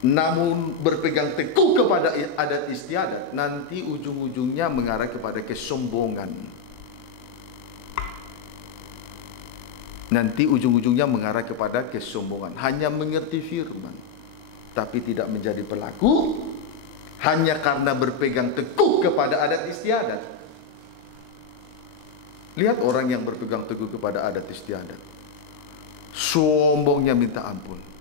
namun berpegang teguh kepada adat istiadat, nanti ujung-ujungnya mengarah kepada kesombongan. Nanti ujung-ujungnya mengarah kepada kesombongan. Hanya mengerti firman, tapi tidak menjadi pelaku, hanya karena berpegang teguh kepada adat istiadat. Lihat orang yang berpegang teguh kepada adat istiadat, sombongnya minta ampun.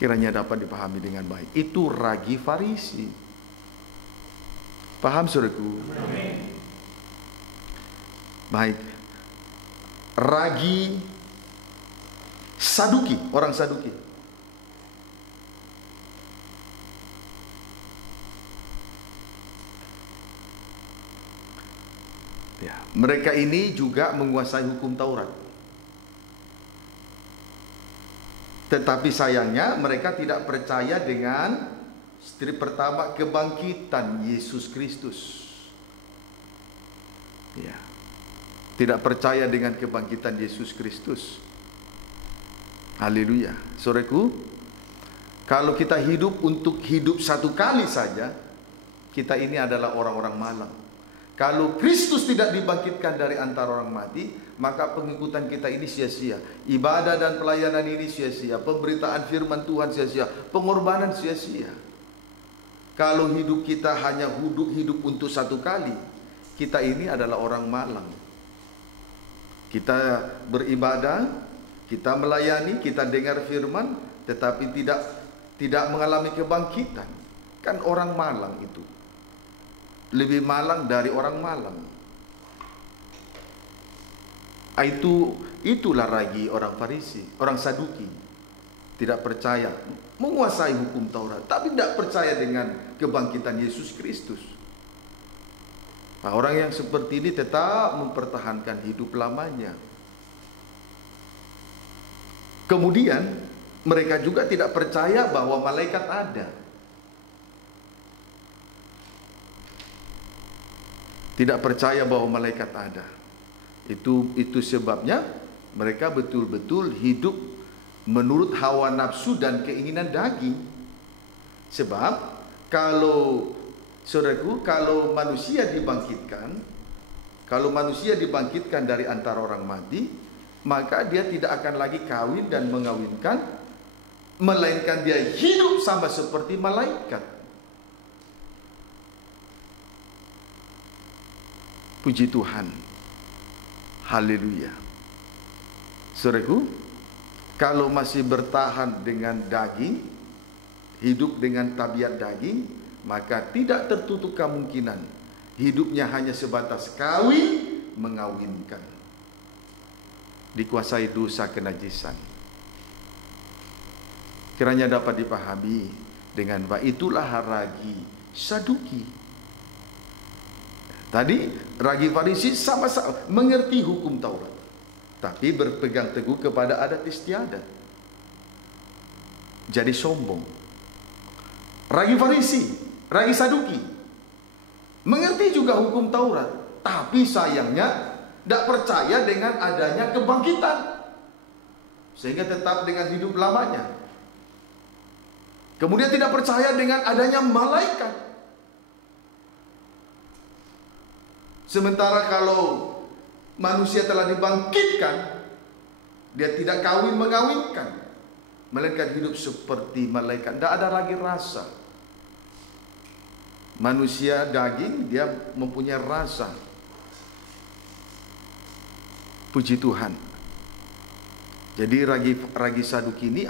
Kiranya dapat dipahami dengan baik. Itu ragi Farisi. Paham saudaraku? Baik. Ragi Saduki, orang Saduki. Ya, mereka ini juga menguasai hukum Taurat. Tetapi sayangnya mereka tidak percaya dengan Strip pertama, kebangkitan Yesus Kristus. Ya. Tidak percaya dengan kebangkitan Yesus Kristus. Haleluya. Saudaraku, kalau kita hidup untuk hidup satu kali saja, kita ini adalah orang-orang malang. Kalau Kristus tidak dibangkitkan dari antara orang mati, maka pengikutan kita ini sia-sia. Ibadah dan pelayanan ini sia-sia. Pemberitaan firman Tuhan sia-sia. Pengorbanan sia-sia. Kalau hidup kita hanya hidup untuk satu kali, kita ini adalah orang malang. Kita beribadah, kita melayani, kita dengar firman, tetapi tidak mengalami kebangkitan. Kan orang malang itu lebih malang dari orang malang. Itulah ragi orang Farisi, orang Saduki. Tidak percaya, menguasai hukum Taurat, tapi tidak percaya dengan kebangkitan Yesus Kristus. Nah, orang yang seperti ini tetap mempertahankan hidup lamanya. Kemudian mereka juga tidak percaya bahwa malaikat ada. Tidak percaya bahwa malaikat ada. Itu sebabnya mereka betul-betul hidup menurut hawa nafsu dan keinginan daging. Sebab kalau saudaraku, kalau manusia dibangkitkan dari antara orang mati, maka dia tidak akan lagi kawin dan mengawinkan, melainkan dia hidup sama seperti malaikat. Puji Tuhan. Haleluya. Saudaraku, kalau masih bertahan dengan daging, hidup dengan tabiat daging, maka tidak tertutup kemungkinan hidupnya hanya sebatas kawin mengawinkan, dikuasai dosa kenajisan. Kiranya dapat dipahami dengan baik. Itulah ragi Saduki. Tadi ragi Farisi sama-sama mengerti hukum Taurat, tapi berpegang teguh kepada adat istiadat, jadi sombong. Ragi Farisi, ragi Saduki mengerti juga hukum Taurat, tapi sayangnya tidak percaya dengan adanya kebangkitan, sehingga tetap dengan hidup lamanya. Kemudian tidak percaya dengan adanya malaikat. Sementara kalau manusia telah dibangkitkan, dia tidak kawin mengawinkan, melainkan hidup seperti malaikat. Tidak ada lagi rasa. Manusia daging, dia mempunyai rasa. Puji Tuhan. Jadi ragi Saduki ini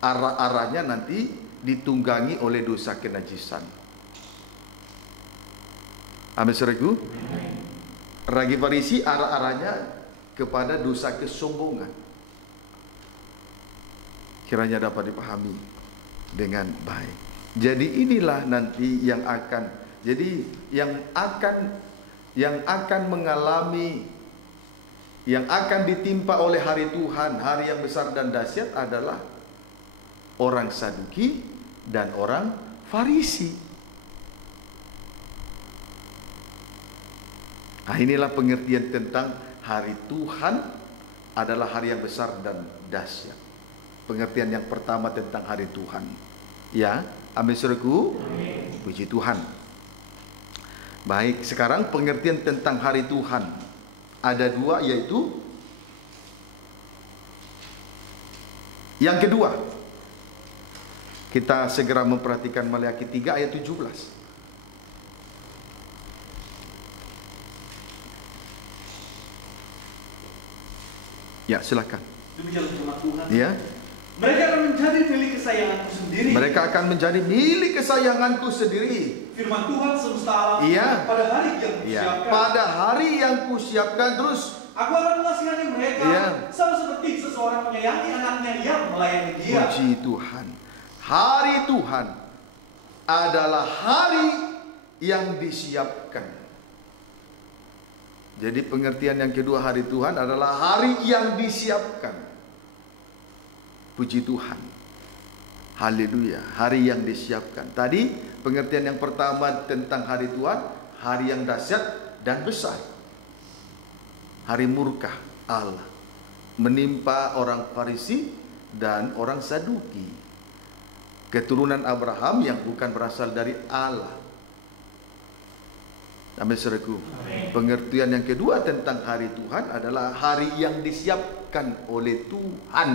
arah-arahnya nanti ditunggangi oleh dosa kenajisan. Amin, saudaraku. Ragi Farisi arah-arahnya kepada dosa kesombongan. Kiranya dapat dipahami dengan baik. Jadi inilah nanti yang akan mengalami, yang akan ditimpa oleh hari Tuhan, hari yang besar dan dahsyat adalah orang Saduki dan orang Farisi. Nah, inilah pengertian tentang hari Tuhan adalah hari yang besar dan dahsyat. Pengertian yang pertama tentang hari Tuhan. Ya, amin, saudaraku. Puji Tuhan. Baik, sekarang pengertian tentang hari Tuhan ada dua, yaitu yang kedua. Kita segera memperhatikan Maleakhi 3 ayat 17. Ya, silakan. Demikian firman Tuhan. Ya. Mereka akan menjadi milik kesayanganku sendiri. Mereka akan menjadi milik kesayanganku sendiri. Firman Tuhan semesta alam. Iya. Pada hari yang kusiapkan. Pada hari yang kusiapkan, terus aku akan mengasihani mereka. Iya. Sama seperti seseorang menyayangi anaknya yang melayani dia. Puji Tuhan. Hari Tuhan adalah hari yang disiapkan. Jadi pengertian yang kedua, hari Tuhan adalah hari yang disiapkan. Puji Tuhan. Haleluya, hari yang disiapkan. Tadi pengertian yang pertama tentang hari Tuhan, hari yang dahsyat dan besar. Hari murka Allah menimpa orang Farisi dan orang Saduki, keturunan Abraham yang bukan berasal dari Allah. Amin, saudaraku. Pengertian yang kedua tentang hari Tuhan adalah hari yang disiapkan oleh Tuhan.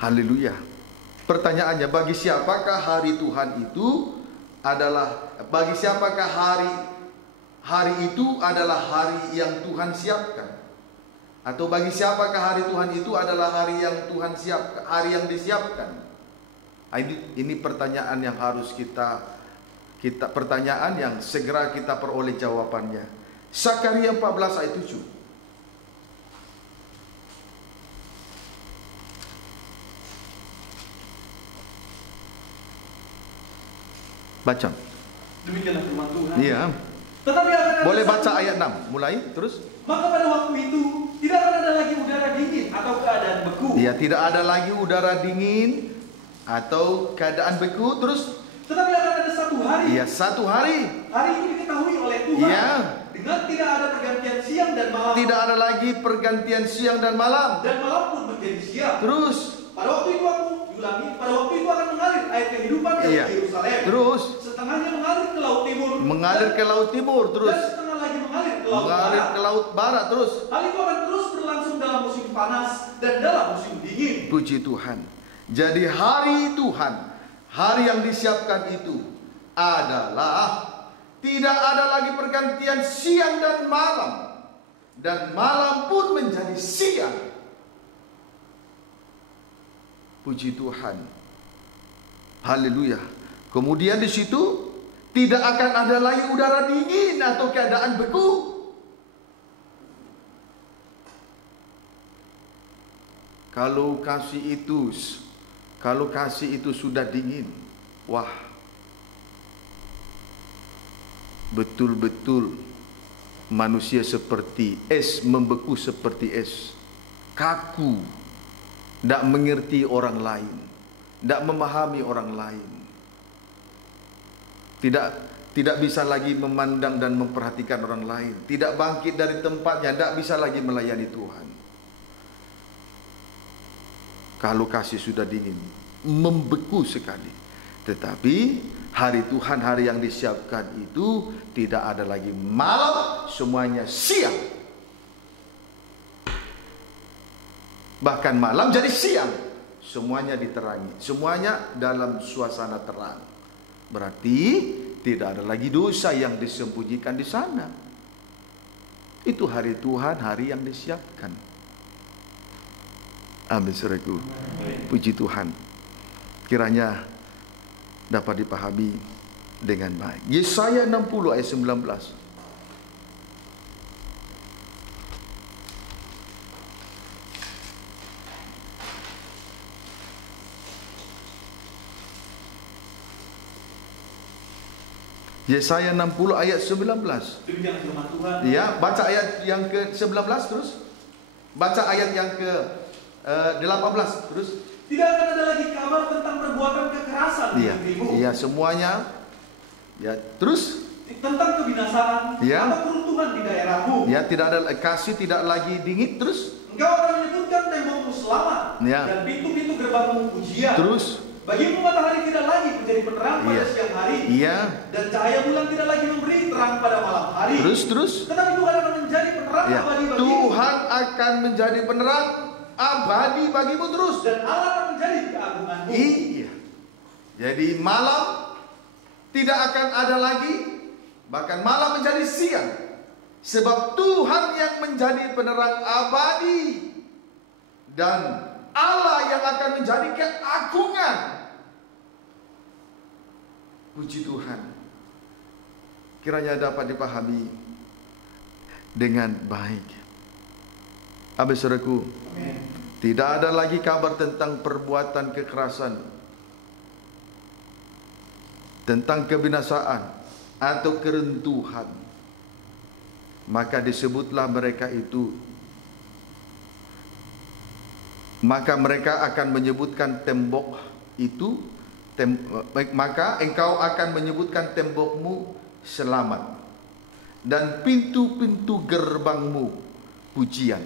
Haleluya. Pertanyaannya, bagi siapakah hari Tuhan itu adalah, bagi siapakah hari itu adalah hari yang Tuhan siapkan? Atau bagi siapakah hari Tuhan itu adalah hari yang Tuhan siapkan, hari yang disiapkan? Ini pertanyaan yang harus kita pertanyaan yang segera kita peroleh jawabannya. Zakaria 14 ayat 7. Baca. Demikianlah firman Tuhan. Iya. Tetapi akan ada Boleh baca ayat 6. Mulai terus. Maka pada waktu itu tidak akan ada lagi udara dingin atau keadaan beku. Iya, tidak ada lagi udara dingin atau keadaan beku. Terus. Tetapi akan ada satu hari. Iya, satu hari. Hari itu diketahui oleh Tuhan. Iya. Dengan tidak ada pergantian siang dan malam. Tidak ada lagi pergantian siang dan malam. Dan malam pun menjadi siang. Terus. Pada waktu itu pada waktu itu akan mengalir air kehidupan dari Yerusalem. Terus. Setengahnya mengalir ke laut timur. Mengalir ke laut timur. Terus. Dan setengah lagi mengalir ke laut mengalir barat. ke laut barat. Terus. Hal itu akan terus berlangsung dalam musim panas dan dalam musim dingin. Puji Tuhan. Jadi hari Tuhan, hari yang disiapkan itu adalah tidak ada lagi pergantian siang dan malam, dan malam pun menjadi siang. Puji Tuhan. Haleluya. Kemudian di situ tidak akan ada lagi udara dingin atau keadaan beku. Kalau kasih itu sudah dingin, wah, betul-betul manusia seperti es, membeku seperti es, kaku, tidak mengerti orang lain, tidak memahami orang lain, tidak bisa lagi memandang dan memperhatikan orang lain, tidak bangkit dari tempatnya, tidak bisa lagi melayani Tuhan. Kalau kasih sudah dingin, membeku sekali. Tetapi hari Tuhan, hari yang disiapkan itu tidak ada lagi malam, semuanya siang. Bahkan malam jadi siang, semuanya diterangi, semuanya dalam suasana terang. Berarti tidak ada lagi dosa yang disembunyikan di sana. Itu hari Tuhan, hari yang disiapkan. Amin, saudaraku. Puji Tuhan. Kiranya dapat dipahami dengan baik. Yesaya 60 ayat 19. Yesaya 60 ayat 19. Demikianlah firman Tuhan. Ya, baca ayat yang ke-11 terus. Baca ayat yang ke-18 terus. Tidak akan ada lagi kabar tentang perbuatan kekerasan di negerimu. Iya, semuanya. Ya, terus tentang kebinasaan ya, atau keruntuhan di daerahmu. Ya, tidak ada kasih, tidak lagi dingin. Terus engkau akan menyebutkan tembokmu selamat ya, dan pintu-pintu gerbangmu pujian. Terus bagimu matahari tidak lagi menjadi penerang pada siang hari, dan cahaya bulan tidak lagi memberi terang pada malam hari. Terus tetapi Tuhan akan menjadi penerang abadi bagimu. Tuhan akan menjadi penerang abadi bagimu terus. Dan Allah akan menjadi keagunganmu. Iya. Jadi malam tidak akan ada lagi, bahkan malam menjadi siang. Sebab Tuhan yang menjadi penerang abadi dan Allah yang akan menjadi keagungan. Puji Tuhan. Kiranya dapat dipahami dengan baik. Amin, saudaraku. Tidak ada lagi kabar tentang perbuatan kekerasan, tentang kebinasaan atau keruntuhan. Maka disebutlah mereka itu maka mereka akan menyebutkan tembok itu maka engkau akan menyebutkan tembokmu selamat dan pintu-pintu gerbangmu pujian.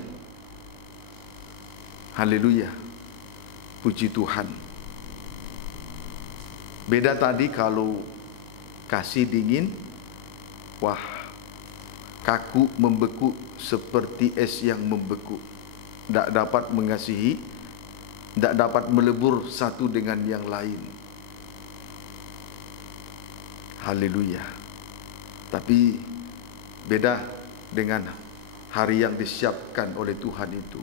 Haleluya. Puji Tuhan. Beda tadi kalau kasih dingin, wah, kaku, membeku seperti es yang membeku. Tak dapat mengasihi, tak dapat melebur satu dengan yang lain. Haleluya. Tapi beda dengan hari yang disiapkan oleh Tuhan itu.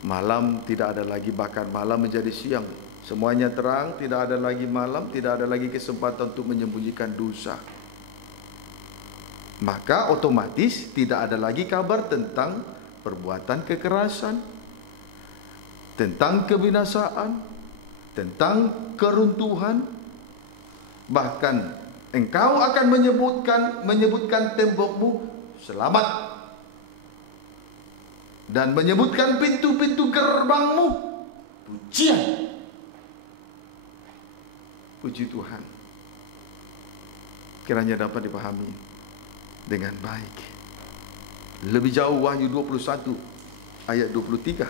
Malam tidak ada lagi, bahkan malam menjadi siang. Semuanya terang, tidak ada lagi malam, tidak ada lagi kesempatan untuk menyembunyikan dosa. Maka otomatis tidak ada lagi kabar tentang perbuatan kekerasan, tentang kebinasaan, tentang keruntuhan. Bahkan engkau akan menyebutkan tembokmu selamat dan menyebutkan pintu-pintu gerbangmu pujian. Puji Tuhan. Kiranya dapat dipahami dengan baik. Lebih jauh, Wahyu 21 ayat 23.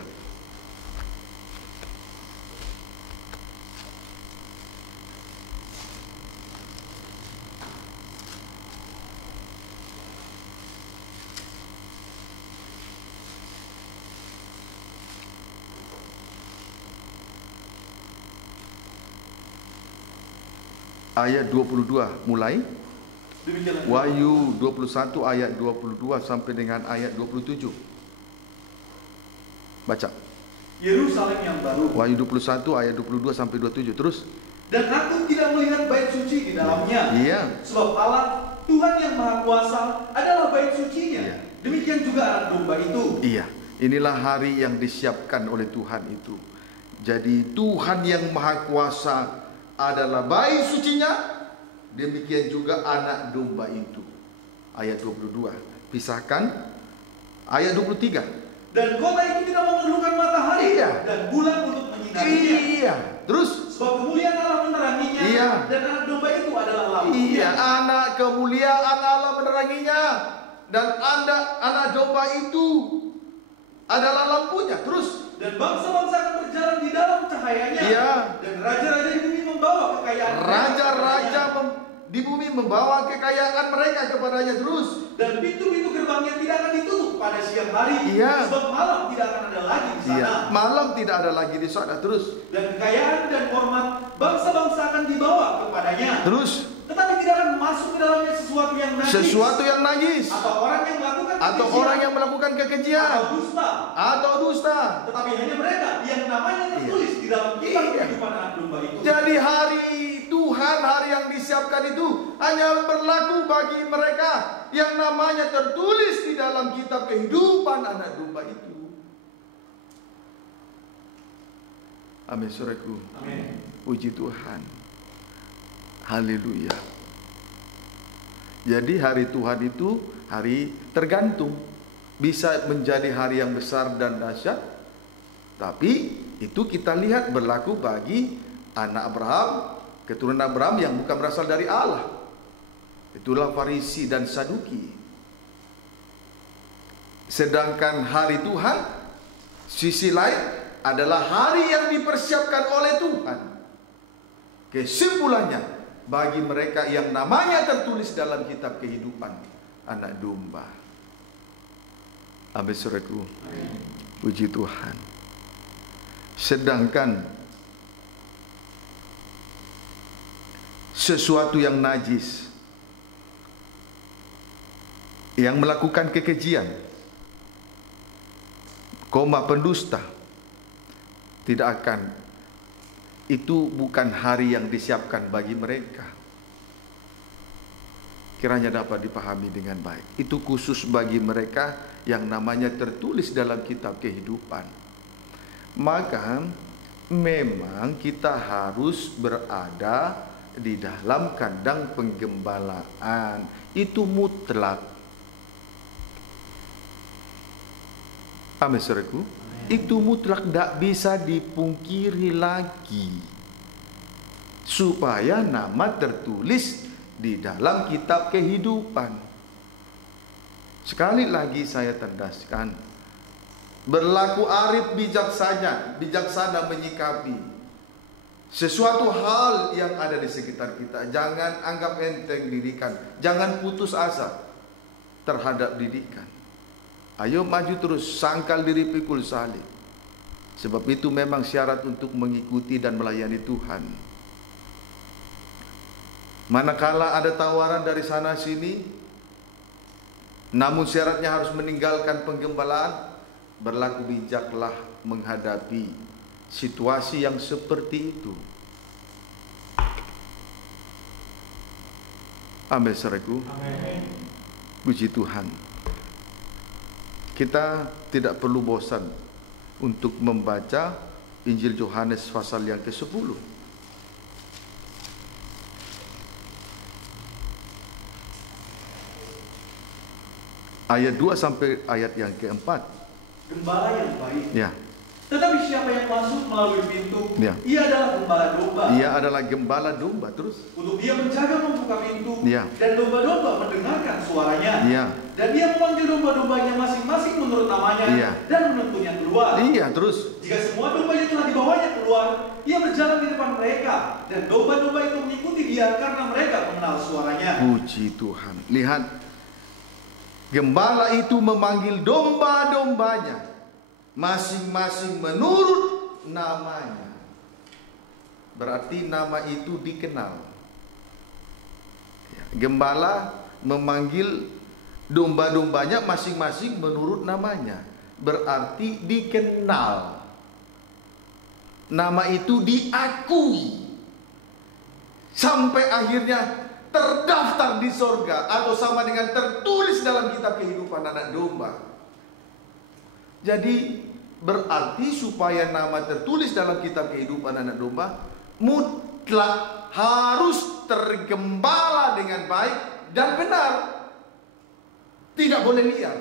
Ayat 22 mulai. Wahyu 21 ayat 22 sampai dengan ayat 27. Baca. Yerusalem yang baru. Wahyu 21 ayat 22 sampai 27. Terus. Dan aku tidak melihat bait suci di dalamnya. Iya. Sebab Allah, Tuhan yang Maha Kuasa, adalah bait sucinya. Iya. Demikian juga anak domba itu. Iya. Inilah hari yang disiapkan oleh Tuhan itu. Jadi Tuhan yang Maha Kuasa adalah bait sucinya, demikian juga anak domba itu. Ayat 22. Pisahkan ayat 23. Dan kota itu tidak memerlukan matahari dan bulan untuk menyinarinya. Iya. Terus sebab kemuliaan Allah meneranginya. Iya. Dan anak domba itu adalah lampunya. Iya, anak kemuliaan Allah meneranginya dan anak domba itu adalah lampunya. Terus dan bangsa-bangsa akan berjalan di dalam cahayanya. Iya. Dan raja-raja di bumi membawa kekayaan. Raja-raja di bumi membawa kekayaan mereka kepadanya. Terus dan pintu-pintu gerbangnya tidak akan ditutup pada siang hari. Iya. Sebab malam tidak akan ada lagi di sana. Iya. Malam tidak ada lagi di sana. Terus dan kekayaan dan hormat bangsa-bangsa akan dibawa kepadanya. Terus tetapi tidak akan masuk ke dalamnya sesuatu yang najis. Sesuatu yang najis. Atau orang yang melakukan kekejian. Atau orang yang melakukan kekejian. Atau dusta. Tetapi hanya mereka yang namanya tertulis di dalam kitab kehidupan anak domba itu. Jadi hari Tuhan, hari yang disiapkan itu hanya berlaku bagi mereka yang namanya tertulis di dalam kitab kehidupan anak domba itu. Amin, saudaraku. Amin. Puji Tuhan. Haleluya. Jadi hari Tuhan itu hari tergantung. Bisa menjadi hari yang besar dan dahsyat, tapi itu kita lihat berlaku bagi anak Abraham, keturunan Abraham yang bukan berasal dari Allah. Itulah Farisi dan Saduki. Sedangkan hari Tuhan, sisi lain adalah hari yang dipersiapkan oleh Tuhan. Kesimpulannya, bagi mereka yang namanya tertulis dalam kitab kehidupan anak domba. Amin, saudaraku. Puji Tuhan. Sedangkan sesuatu yang najis, yang melakukan kekejian, pendusta, tidak akan. Itu bukan hari yang disiapkan bagi mereka. Kiranya dapat dipahami dengan baik. Itu khusus bagi mereka yang namanya tertulis dalam kitab kehidupan. Maka memang kita harus berada di dalam kandang penggembalaan. Itu mutlak. Amin, saudaraku. Itu mutlak, tidak bisa dipungkiri lagi. Supaya nama tertulis di dalam kitab kehidupan. Sekali lagi saya tandaskan, berlaku arif bijaksana menyikapi sesuatu hal yang ada di sekitar kita. Jangan anggap enteng didikan, jangan putus asa terhadap didikan. Ayo maju terus, sangkal diri pikul salib. Sebab itu memang syarat untuk mengikuti dan melayani Tuhan. Manakala ada tawaran dari sana sini, namun syaratnya harus meninggalkan penggembalaan, berlaku bijaklah menghadapi situasi yang seperti itu. Amin, saudaraku. Puji Tuhan. Kita tidak perlu bosan untuk membaca Injil Yohanes pasal yang ke-10. Ayat 2 sampai ayat yang ke-4. Gembala yang baik. Ya. Tetapi siapa yang masuk melalui pintu, Ya. ia adalah gembala domba. Ia adalah gembala domba. Terus? Untuk dia menjaga membuka pintu, Ya. dan domba-domba mendengarkan suaranya. Ya. Dan dia memanggil domba-dombanya masing-masing menurut namanya, Iya. dan menentunya keluar. Iya, terus? Jika semua domba itu telah dibawanya keluar, ia berjalan di depan mereka, dan domba-domba itu mengikuti dia karena mereka mengenal suaranya. Puji Tuhan. Lihat, gembala itu memanggil domba-dombanya masing-masing menurut namanya. Berarti nama itu dikenal. Gembala memanggil domba-dombanya masing-masing menurut namanya, berarti dikenal. Nama itu diakui sampai akhirnya terdaftar di sorga, atau sama dengan tertulis dalam kitab kehidupan anak domba. Jadi berarti supaya nama tertulis dalam kitab kehidupan anak domba, mutlak harus tergembala dengan baik dan benar. Tidak boleh liar.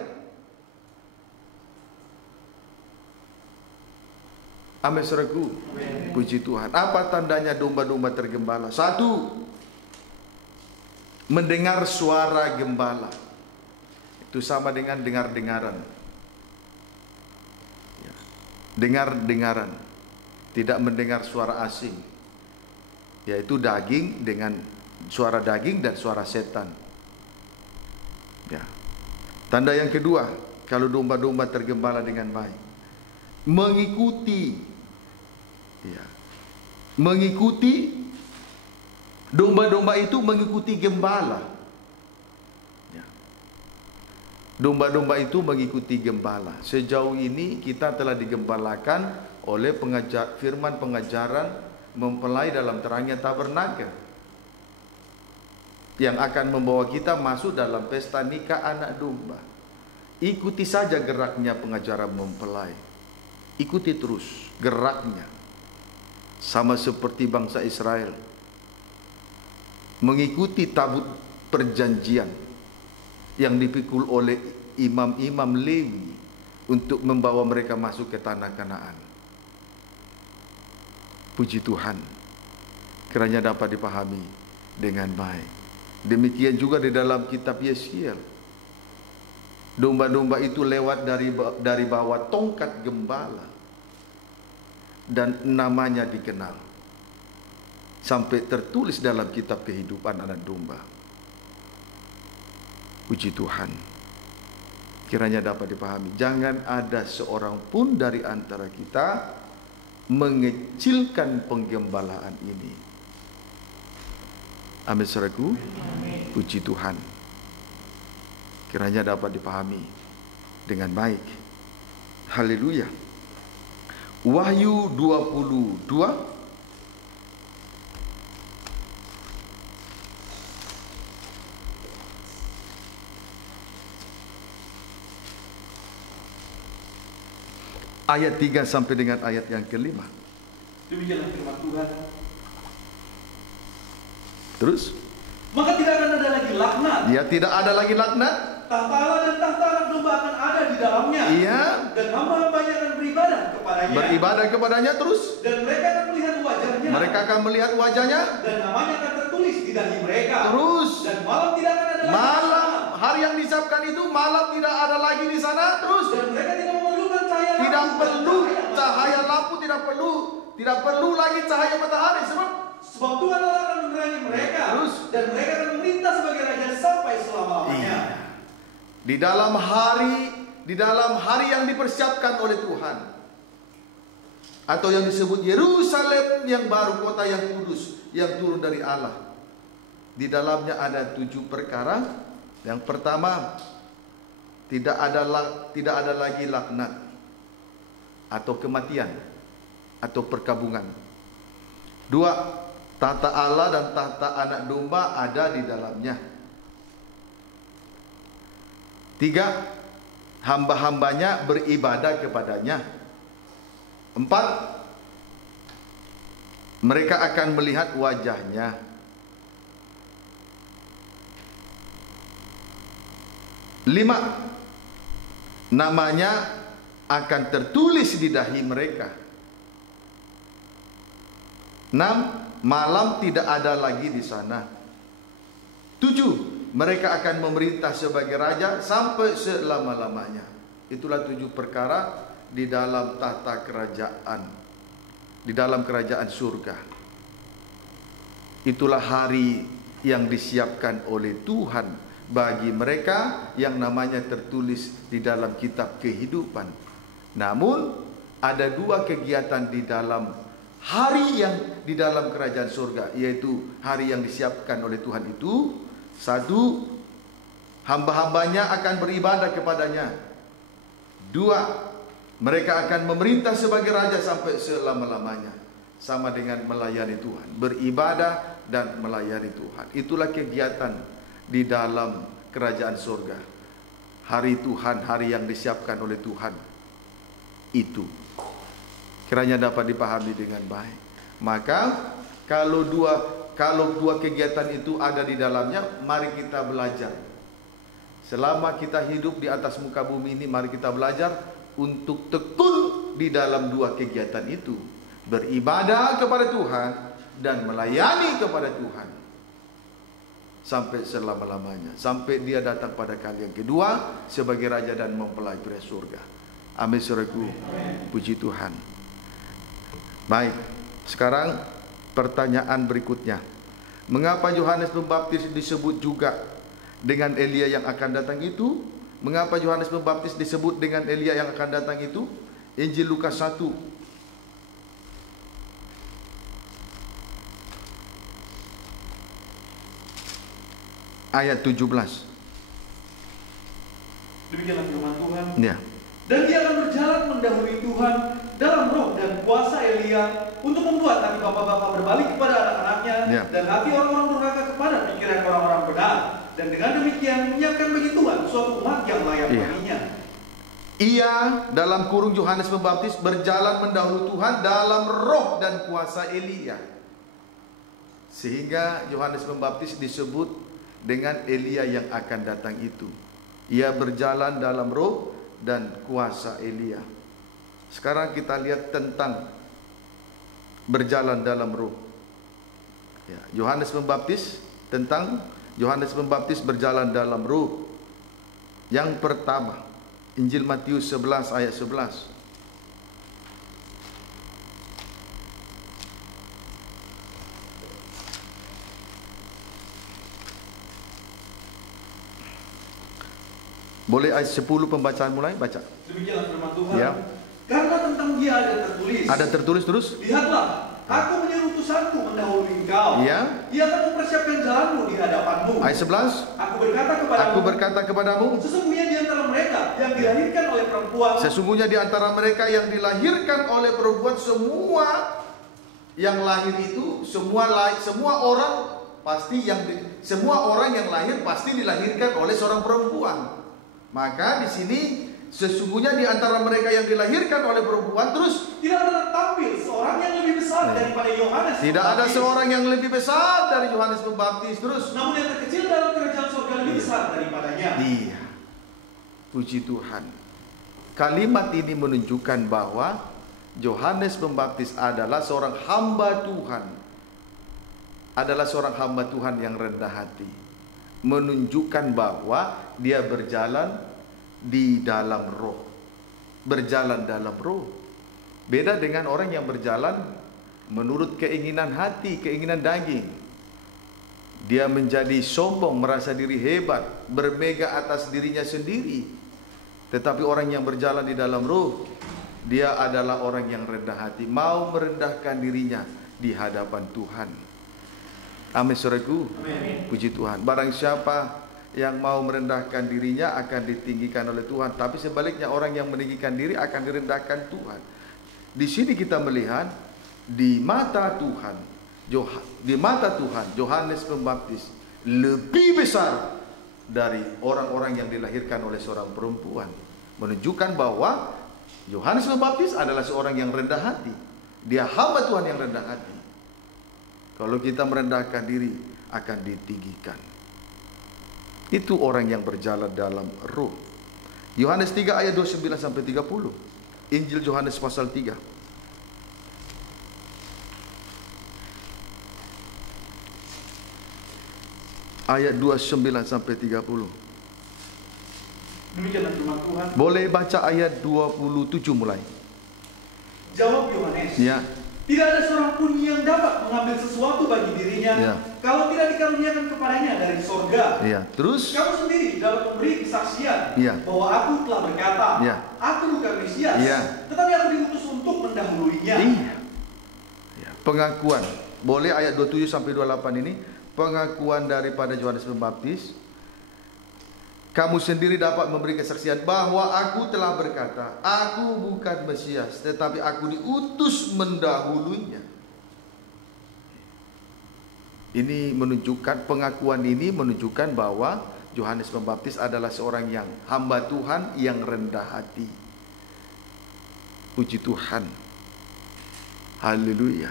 Amin, saudaraku. Puji Tuhan. Apa tandanya domba-domba tergembala? 1, mendengar suara gembala. Itu sama dengan dengar-dengaran. Dengar-dengaran. Tidak mendengar suara asing, yaitu daging dengan suara daging dan suara setan. Ya. Tanda yang kedua, kalau domba-domba tergembala dengan baik, mengikuti, ya, mengikuti domba-domba itu mengikuti gembala. Ya. Domba-domba itu mengikuti gembala. Sejauh ini kita telah digembalakan oleh firman pengajaran mempelai dalam terangnya tabernakel, yang akan membawa kita masuk dalam pesta nikah anak domba. Ikuti saja geraknya pengajaran mempelai. Ikuti terus geraknya. Sama seperti bangsa Israel mengikuti tabut perjanjian yang dipikul oleh imam-imam Lewi untuk membawa mereka masuk ke tanah Kanaan. Puji Tuhan, kiranya dapat dipahami dengan baik. Demikian juga di dalam kitab Yeskiel. Domba-domba itu lewat dari bawah tongkat gembala, dan namanya dikenal sampai tertulis dalam kitab kehidupan anak domba. Puji Tuhan, kiranya dapat dipahami. Jangan ada seorang pun dari antara kita mengecilkan penggembalaan ini. Amin, saudaraku. Puji Tuhan, kiranya dapat dipahami dengan baik. Haleluya. Wahyu 22 ayat 3 sampai dengan ayat yang ke-5. Demikianlah firman Tuhan. Terus? Maka tidak akan ada lagi laknat Ya, tidak ada lagi laknat. Tahta Allah dan tahta anak domba akan ada di dalamnya. Iya. Dan hamba-hambanya akan beribadah kepadanya. Beribadah kepadanya terus. Dan mereka akan melihat wajahnya. Mereka akan melihat wajahnya. Dan namanya akan tertulis di dahi mereka. Terus. Dan malam tidak akan ada lagi. Malam, hari yang disiapkan itu malam tidak ada lagi di sana. Terus. Dan mereka tidak memerlukan cahaya lampu. Tidak perlu cahaya lampu, tidak perlu lagi cahaya matahari. Sebab Tuhan Allah akan menerangi mereka. Terus. Dan mereka akan memerintah sebagai raja sampai selama-lamanya. Iya. Di dalam hari yang dipersiapkan oleh Tuhan, atau yang disebut Yerusalem yang baru, kota yang kudus yang turun dari Allah. Di dalamnya ada 7 perkara. Yang pertama, tidak ada lagi laknat atau kematian atau perkabungan. 2, tahta Allah dan tahta anak domba ada di dalamnya. 3, hamba-hambanya beribadah kepadanya. 4, mereka akan melihat wajahnya. 5, namanya akan tertulis di dahi mereka. 6, malam tidak ada lagi di sana. 7, mereka akan memerintah sebagai raja sampai selama-lamanya. Itulah 7 perkara di dalam tahta kerajaan, di dalam kerajaan surga. Itulah hari yang disiapkan oleh Tuhan bagi mereka yang namanya tertulis di dalam kitab kehidupan. Namun ada 2 kegiatan di dalam hari yang di dalam kerajaan surga, yaitu hari yang disiapkan oleh Tuhan itu. 1, hamba-hambanya akan beribadah kepadanya. 2, mereka akan memerintah sebagai raja sampai selama-lamanya. Sama dengan melayani Tuhan, beribadah dan melayani Tuhan. Itulah kegiatan di dalam kerajaan surga. Hari Tuhan, hari yang disiapkan oleh Tuhan itu. Kiranya dapat dipahami dengan baik. Maka kalau dua kegiatan itu ada di dalamnya, mari kita belajar. Selama kita hidup di atas muka bumi ini, mari kita belajar untuk tekun di dalam 2 kegiatan itu. Beribadah kepada Tuhan dan melayani kepada Tuhan sampai selama-lamanya, sampai dia datang pada kali yang kedua sebagai raja dan mempelai pria surga. Amin, saudaraku. Puji Tuhan. Baik, sekarang pertanyaan berikutnya. Mengapa Yohanes Pembaptis disebut juga dengan Elia yang akan datang itu? Mengapa Yohanes Pembaptis disebut dengan Elia yang akan datang itu? Injil Lukas 1 ayat 17. Demikianlah firman Tuhan. Ya. Dan dia akan berjalan mendahului Tuhan dalam roh dan kuasa Elia untuk membuat hati bapak-bapak berbalik kepada anak-anaknya, dan hati orang-orang durhaka kepada pikiran orang-orang benar. Dan dengan demikian menyiapkan bagi Tuhan suatu umat yang layak baginya. Ia dalam kurung Yohanes Pembaptis berjalan mendahului Tuhan dalam roh dan kuasa Elia. Sehingga Yohanes Pembaptis disebut dengan Elia yang akan datang itu. Ia berjalan dalam roh dan kuasa Elia. Sekarang kita lihat tentang berjalan dalam roh. Yohanes Pembaptis, tentang Yohanes Pembaptis berjalan dalam roh. Yang pertama, Injil Matius 11 ayat 11. Boleh ayat 10 pembacaan mulai, baca. Demikianlah firman Tuhan. Ya. Karena tentang dia ada tertulis. Ada tertulis terus? Lihatlah, aku menyuruh utusanku mendahului engkau. Ya. Ia akan mempersiapkan jalanmu di hadapanmu. Ayat 11. Aku berkata kepadamu. Sesungguhnya di antara mereka yang dilahirkan oleh perempuan. Sesungguhnya di antara mereka yang dilahirkan oleh perempuan, semua yang lahir itu, semua orang yang lahir pasti dilahirkan oleh seorang perempuan. Maka di sini sesungguhnya di antara mereka yang dilahirkan oleh perempuan, terus tidak pernah tampil seorang yang lebih besar daripada Yohanes. Tidak ada seorang yang lebih besar dari Yohanes Pembaptis. Terus, namun yang terkecil dalam kerajaan surga lebih besar daripadanya. Iya. Puji Tuhan. Kalimat ini menunjukkan bahwa Yohanes Pembaptis adalah seorang hamba Tuhan. Adalah seorang hamba Tuhan yang rendah hati. Menunjukkan bahwa dia berjalan di dalam roh. Berjalan dalam roh. Beda dengan orang yang berjalan menurut keinginan hati, keinginan daging. Dia menjadi sombong, merasa diri hebat, bermega atas dirinya sendiri. Tetapi orang yang berjalan di dalam roh, dia adalah orang yang rendah hati, mau merendahkan dirinya di hadapan Tuhan. Amin, saudaraku. Puji Tuhan. Barang siapa yang mau merendahkan dirinya akan ditinggikan oleh Tuhan. Tapi sebaliknya orang yang meninggikan diri akan direndahkan Tuhan. Di sini kita melihat di mata Tuhan, Yohanes Pembaptis lebih besar dari orang-orang yang dilahirkan oleh seorang perempuan. Menunjukkan bahwa Yohanes Pembaptis adalah seorang yang rendah hati. Dia hamba Tuhan yang rendah hati. Kalau kita merendahkan diri akan ditinggikan. Itu orang yang berjalan dalam roh. Yohanes 3 ayat 29 sampai 30. Injil Yohanes pasal 3. Ayat 29 sampai 30. Demikianlah firman Tuhan. Boleh baca ayat 27 mulai. Jawab Yohanes. Ya. Tidak ada seorang pun yang dapat mengambil sesuatu bagi dirinya, Ya, kalau tidak dikaruniakan kepadanya dari sorga. ya. Terus Kamu sendiri dapat memberi kesaksian, Ya, bahwa aku telah berkata, Ya, aku bukan Mesias, Ya, tetapi aku diutus untuk mendahuluinya. iya. Ya, pengakuan. Boleh ayat 27 sampai 28 ini pengakuan daripada Yohanes Pembaptis. Kamu sendiri dapat memberi kesaksian bahwa aku telah berkata, aku bukan Mesias, tetapi aku diutus mendahuluinya. Ini menunjukkan, pengakuan ini menunjukkan bahwa Yohanes Pembaptis adalah seorang yang hamba Tuhan yang rendah hati. Puji Tuhan. Haleluya.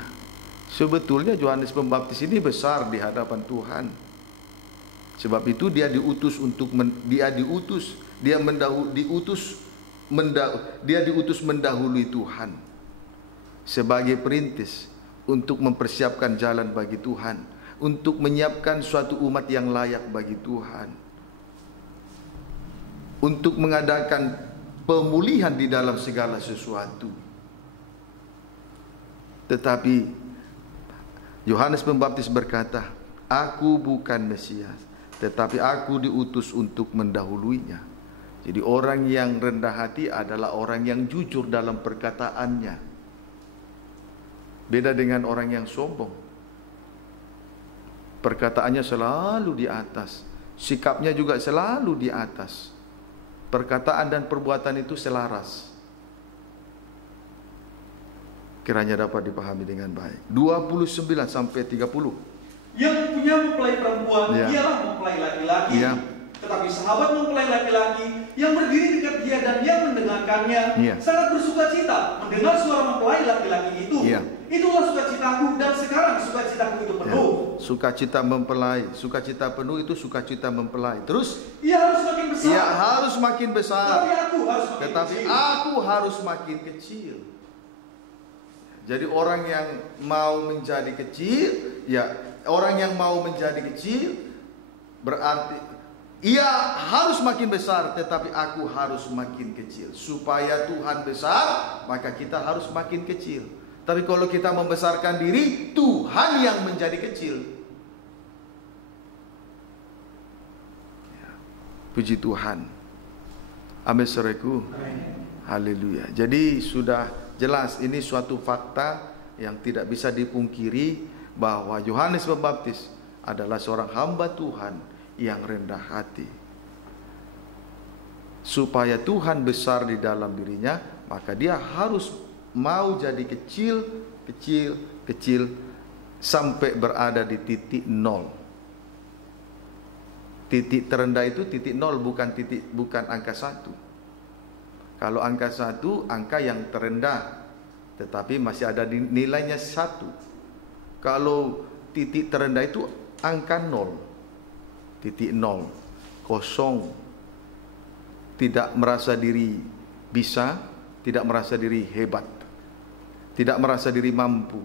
Sebetulnya Yohanes Pembaptis ini besar di hadapan Tuhan. Sebab itu dia diutus mendahului Tuhan sebagai perintis untuk mempersiapkan jalan bagi Tuhan, untuk menyiapkan suatu umat yang layak bagi Tuhan, untuk mengadakan pemulihan di dalam segala sesuatu. Tetapi Yohanes Pembaptis berkata, aku bukan Mesias, tetapi aku diutus untuk mendahuluinya. Jadi orang yang rendah hati adalah orang yang jujur dalam perkataannya. Beda dengan orang yang sombong. Perkataannya selalu di atas, sikapnya juga selalu di atas. Perkataan dan perbuatan itu selaras. Kiranya dapat dipahami dengan baik. 29 sampai 30. Yang punya mempelai perempuan, Ya, ialah mempelai laki-laki. Ya. Tetapi sahabat mempelai laki-laki yang berdiri dekat dia dan yang mendengarkannya, Ya, sangat bersuka-cita mendengar suara mempelai laki-laki itu. Ya. Itulah sukacitaku, dan sekarang sukacitaku itu penuh. Ya. Sukacita mempelai, sukacita penuh itu sukacita mempelai. Terus Ia harus makin besar. ia harus makin besar, Tetapi tetapi aku harus makin kecil. aku harus makin kecil. Jadi orang yang mau menjadi kecil, ya, orang yang mau menjadi kecil berarti ia harus makin besar, tetapi aku harus makin kecil. Supaya Tuhan besar, maka kita harus makin kecil. Tapi kalau kita membesarkan diri, Tuhan yang menjadi kecil. Puji Tuhan. Amin, saudaraku. Haleluya. Jadi sudah jelas, ini suatu fakta yang tidak bisa dipungkiri bahwa Yohanes Pembaptis adalah seorang hamba Tuhan yang rendah hati. Supaya Tuhan besar di dalam dirinya, maka dia harus mau jadi kecil sampai berada di titik nol. Titik terendah itu titik nol, bukan angka 1. Kalau angka 1, angka yang terendah. tetapi masih ada nilainya 1. Kalau titik terendah itu angka 0, titik 0, kosong, tidak merasa diri bisa, tidak merasa diri hebat, tidak merasa diri mampu.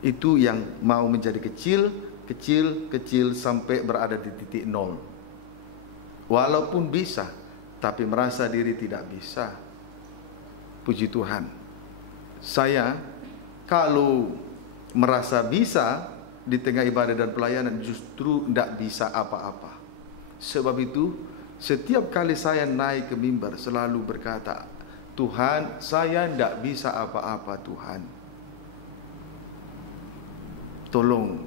Itu yang mau menjadi kecil, kecil, kecil sampai berada di titik 0. Walaupun bisa, tapi merasa diri tidak bisa. Puji Tuhan. Saya kalau merasa bisa di tengah ibadah dan pelayanan, justru tidak bisa apa-apa. Sebab itu, setiap kali saya naik ke mimbar selalu berkata, Tuhan, saya tidak bisa apa-apa, Tuhan. Tolong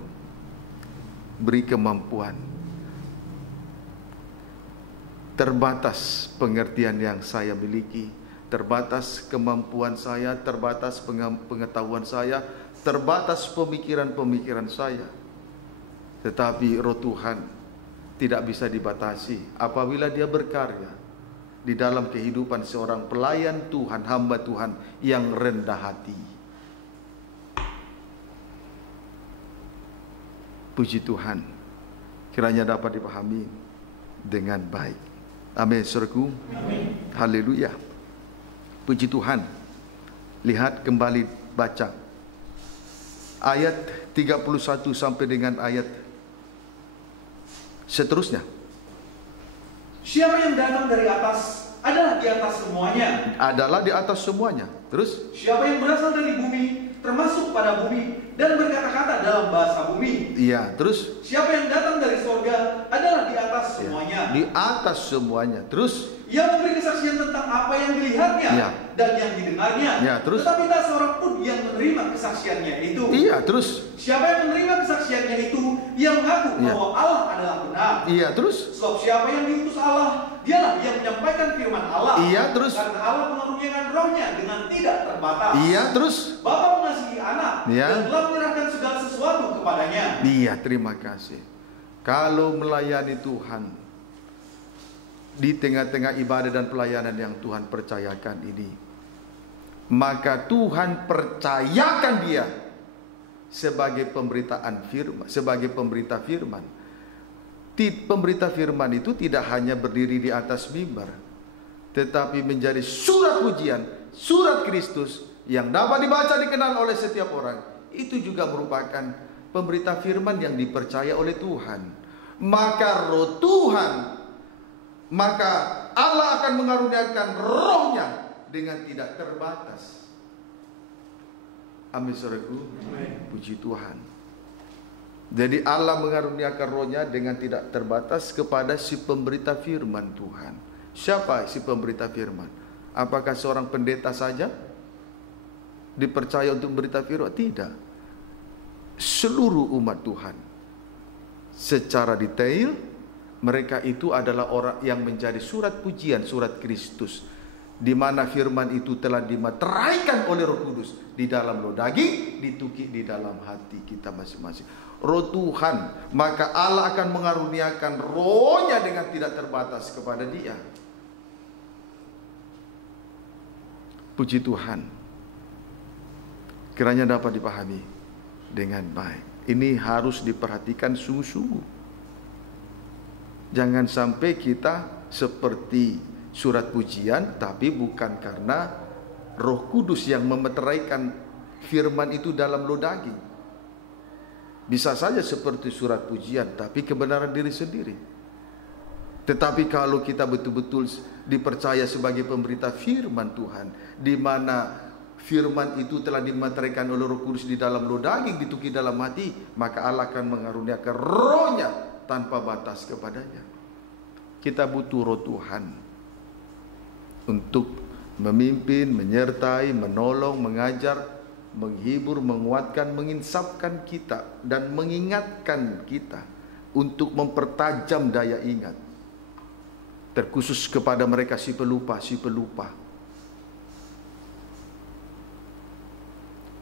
beri kemampuan. Terbatas pengertian yang saya miliki, terbatas kemampuan saya, terbatas pengetahuan saya, terbatas pemikiran-pemikiran saya. Tetapi Roh Tuhan tidak bisa dibatasi apabila Dia berkarya di dalam kehidupan seorang pelayan Tuhan, hamba Tuhan yang rendah hati. Puji Tuhan, kiranya dapat dipahami dengan baik. Amin, saudaraku. Haleluya. Puji Tuhan. Lihat kembali baca ayat 31 sampai dengan ayat seterusnya. Siapa yang datang dari atas adalah di atas semuanya. Adalah di atas semuanya. Terus? Siapa yang berasal dari bumi, termasuk pada bumi, dan berkata-kata dalam bahasa bumi. Iya, terus? Siapa yang datang dari surga adalah di atas semuanya. Di atas semuanya. Terus? Ia memberi kesaksian tentang apa yang dilihatnya dan yang didengarnya. Ya, terus? Tetapi tak seorang pun yang menerima kesaksiannya itu. Iya, terus? Siapa yang menerima kesaksiannya itu, ia mengaku bahwa Allah adalah benar. Iya, terus? Sebab siapa yang diutus Allah, dialah yang menyampaikan firman Allah. Iya, terus? Karena Allah mengaruniakan rohnya dengan tidak terbatas. Iya, terus? Bapa mengasihi anak dan telah menyerahkan segala sesuatu kepadanya. Iya, terima kasih. Kalau melayani Tuhan di tengah-tengah ibadah dan pelayanan yang Tuhan percayakan ini, maka Tuhan percayakan dia sebagai pemberitaan firman, sebagai pemberita firman. Pemberita firman itu tidak hanya berdiri di atas mimbar, tetapi menjadi surat pujian, surat Kristus yang dapat dibaca, dikenal oleh setiap orang. Itu juga merupakan pemberita firman yang dipercaya oleh Tuhan. Maka Roh Tuhan, maka Allah akan mengaruniakan rohnya dengan tidak terbatas. Amin, saudaraku. Puji Tuhan. Jadi Allah mengaruniakan rohnya dengan tidak terbatas kepada si pemberita firman Tuhan. Siapa si pemberita firman? Apakah seorang pendeta saja dipercaya untuk memberita firman? Tidak. Seluruh umat Tuhan secara detail, mereka itu adalah orang yang menjadi surat pujian, surat Kristus, di mana firman itu telah dimateraikan oleh Roh Kudus di dalam loh daging, ditukik di dalam hati kita masing-masing. Roh Tuhan, maka Allah akan mengaruniakan rohnya dengan tidak terbatas kepada dia. Puji Tuhan. Kiranya dapat dipahami dengan baik. Ini harus diperhatikan sungguh-sungguh. Jangan sampai kita seperti surat pujian, tapi bukan karena Roh Kudus yang memeteraikan firman itu dalam loh daging. Bisa saja seperti surat pujian, tapi kebenaran diri sendiri. Tetapi kalau kita betul-betul dipercaya sebagai pemberita firman Tuhan, di mana firman itu telah dimateraikan oleh Roh Kudus di dalam loh daging, dituki dalam hati, maka Allah akan mengaruniakan rohnya tanpa batas kepadanya. Kita butuh Roh Tuhan untuk memimpin, menyertai, menolong, mengajar, menghibur, menguatkan, menginsafkan kita, dan mengingatkan kita untuk mempertajam daya ingat, terkhusus kepada mereka si pelupa.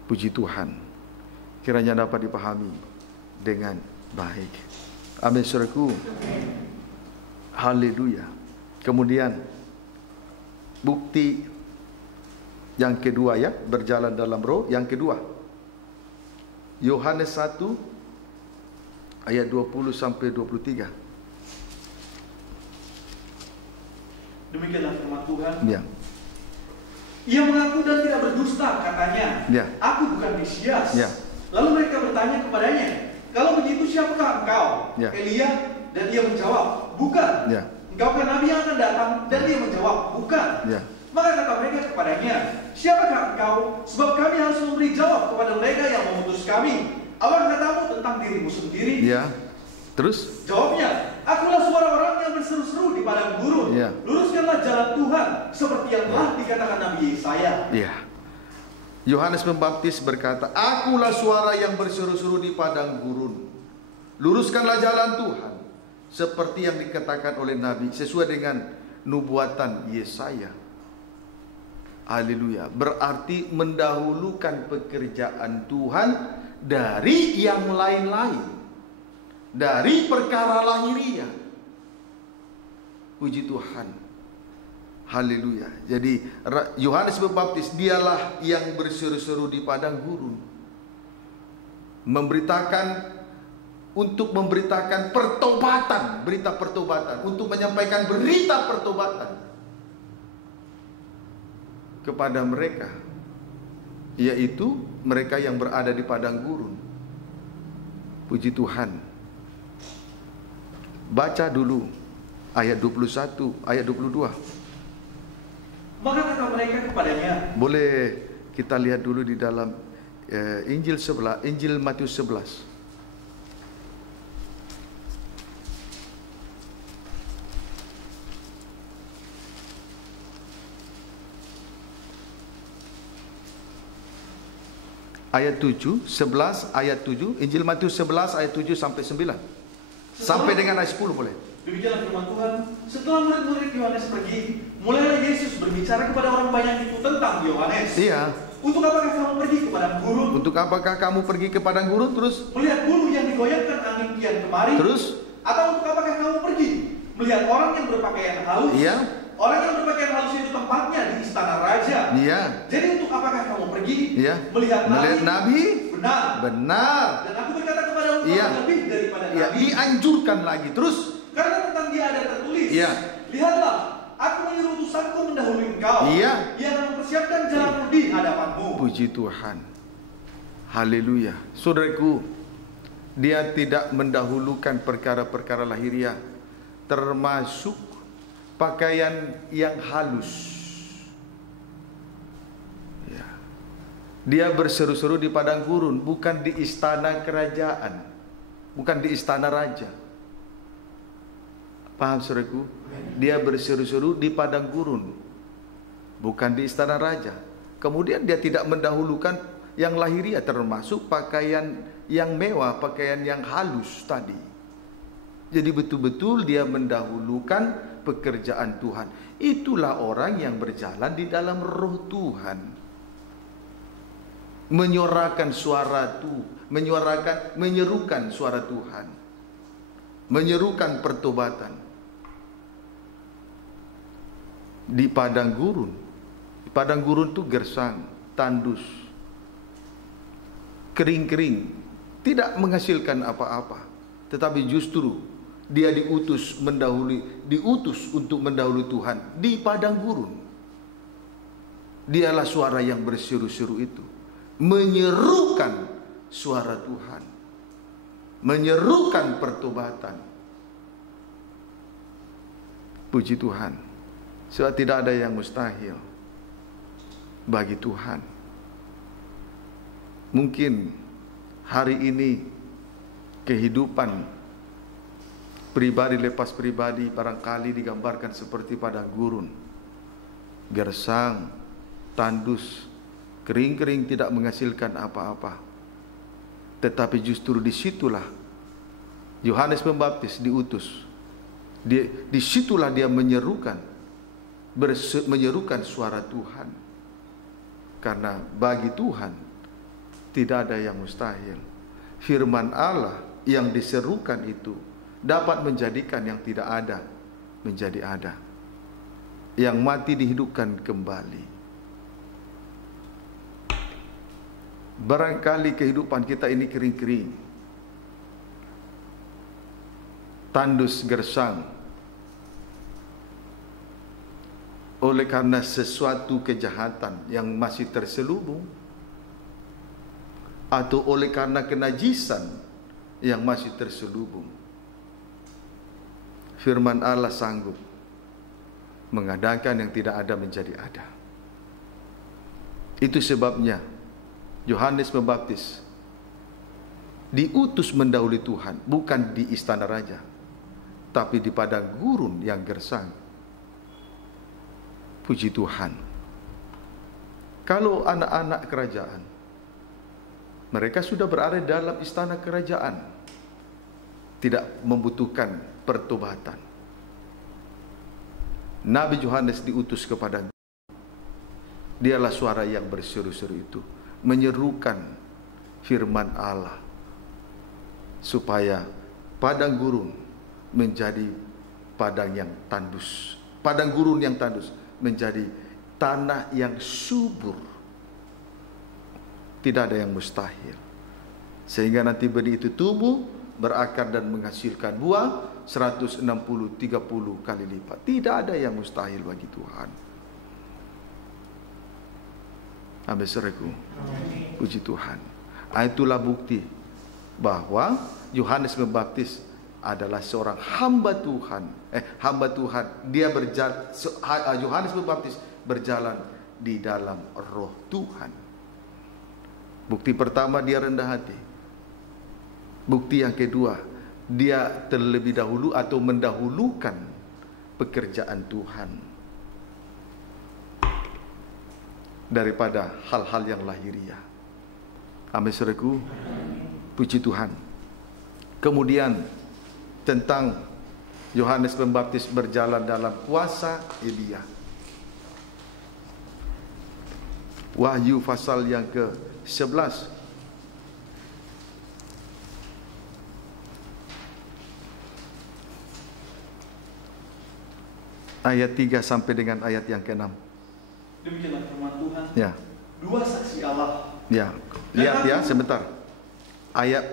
Puji Tuhan, kiranya dapat dipahami dengan baik. Amin, saudaraku. Haleluya. Kemudian bukti Yang kedua ya, berjalan dalam roh. Yang kedua, Yohanes 1 ayat 20 sampai 23. Demikianlah firman Tuhan. Ya. Ia mengaku dan tidak berdusta, katanya, Ya. Aku bukan Mesias. Ya. Lalu mereka bertanya kepadanya, kalau begitu siapakah engkau? Ya. Elia? Dan ia menjawab, bukan. Ya. Engkau kan nabi yang akan datang? Dan dia menjawab, bukan. Ya. Maka kata mereka kepadanya, siapakah engkau? Sebab kami harus memberi jawab kepada mereka yang mengutus kami. Apa katamu tentang dirimu sendiri? Ya. Terus? Jawabnya, akulah suara orang yang berseru-seru di padang gurun. Ya. Luruskanlah jalan Tuhan, seperti yang telah dikatakan Nabi Yesaya. Ya. Yohanes Pembaptis berkata, akulah suara yang berseru-seru di padang gurun. Luruskanlah jalan Tuhan, seperti yang dikatakan oleh Nabi, sesuai dengan nubuatan Yesaya. Haleluya. Berarti mendahulukan pekerjaan Tuhan dari yang lain-lain, dari perkara lahiriah. Puji Tuhan. Haleluya. Jadi Yohanes Pembaptis dialah yang berseru-seru di padang gurun, untuk memberitakan pertobatan, berita pertobatan, untuk menyampaikan berita pertobatan kepada mereka, yaitu mereka yang berada di padang gurun. Puji Tuhan. Baca dulu ayat 21, ayat 22. Maka kata mereka kepadanya, Boleh kita lihat dulu di dalam Injil Matius 11. Ayat 7, 11 ayat 7, Injil Matius 11 ayat 7 sampai 9. Sampai dengan ayat 10 boleh. Demikianlah firman Tuhan. Setelah murid-murid Yohanes pergi, mulailah Yesus berbicara kepada orang banyak itu tentang Yohanes. Iya. Untuk apakah kamu pergi ke padang gurun? Untuk apakah kamu pergi ke padang gurun? Terus? Melihat bulu yang digoyangkan angin kian kemari? Terus? Atau untuk apakah kamu pergi? Melihat orang yang berpakaian halus? Iya. Orang yang berpakaian halus itu tempatnya di istana raja. Iya. Jadi untuk apakah kamu pergi? Iya. Melihat nabi? Benar. Benar. Dan aku berkata kepadamu, Iya. lebih daripada Iya. nabi. Dianjurkan lagi. Terus? Karena tentang dia ada tertulis. Iya. Lihatlah, aku menyuruh utusanku mendahului engkau. Iya. Yang mempersiapkan jalanmu di hadapanmu. Puji Tuhan. Haleluya. Saudaraku, dia tidak mendahulukan perkara-perkara lahiriah, termasuk pakaian yang halus. Ya. Dia berseru-seru di padang gurun, bukan di istana kerajaan, bukan di istana raja. Paham saudaraku? Dia berseru-seru di padang gurun, bukan di istana raja. Kemudian dia tidak mendahulukan yang lahiriah, termasuk pakaian yang mewah, pakaian yang halus tadi. Jadi betul-betul dia mendahulukan pekerjaan Tuhan. Itulah orang yang berjalan di dalam roh Tuhan, menyorakan suara Tuhan, menyerukan suara Tuhan, menyerukan pertobatan di padang gurun. Padang gurun itu gersang, tandus, kering-kering, tidak menghasilkan apa-apa, tetapi justru dia diutus untuk mendahului Tuhan di padang gurun. Dialah suara yang berseru-seru itu, menyerukan suara Tuhan, menyerukan pertobatan. Puji Tuhan. Sebab tidak ada yang mustahil bagi Tuhan. Mungkin hari ini kehidupan pribadi lepas pribadi barangkali digambarkan seperti padang gurun, gersang, tandus, kering-kering, tidak menghasilkan apa-apa. Tetapi justru disitulah Yohanes Pembaptis diutus. Disitulah dia menyerukan suara Tuhan. Karena bagi Tuhan tidak ada yang mustahil. Firman Allah yang diserukan itu dapat menjadikan yang tidak ada menjadi ada, yang mati dihidupkan kembali. Barangkali kehidupan kita ini kering-kering, tandus gersang, oleh karena sesuatu kejahatan yang masih terselubung, atau oleh karena kenajisan yang masih terselubung. Firman Allah sanggup mengadakan yang tidak ada menjadi ada. Itu sebabnya Yohanes Pembaptis diutus mendahului Tuhan, bukan di istana raja, tapi di padang gurun yang gersang. Puji Tuhan. Kalau anak-anak kerajaan, mereka sudah berada dalam istana kerajaan, tidak membutuhkan pertobatan. Nabi Yohanes diutus kepada, dialah suara yang berseru-seru itu, menyerukan firman Allah, supaya padang gurun menjadi padang yang tandus, padang gurun yang tandus menjadi tanah yang subur. Tidak ada yang mustahil. Sehingga nanti benih itu tumbuh, berakar dan menghasilkan buah 160, 30 kali lipat. Tidak ada yang mustahil bagi Tuhan. Amin, saudaraku. Puji Tuhan. Itulah bukti bahwa Yohanes Pembaptis adalah seorang hamba Tuhan. Hamba Tuhan. Dia berjalan, Yohanes Pembaptis berjalan di dalam roh Tuhan. Bukti pertama, dia rendah hati. Bukti yang kedua, dia terlebih dahulu atau mendahulukan pekerjaan Tuhan daripada hal-hal yang lahiriah. Amin, saudaraku. Puji Tuhan. Kemudian tentang Yohanes Pembaptis berjalan dalam kuasa Elia. Wahyu pasal yang ke-11. Ayat 3 sampai dengan ayat yang ke-6. Demikianlah firman Tuhan. Ya. Dua saksi Allah. Ya. Lihat ya sebentar. Ayat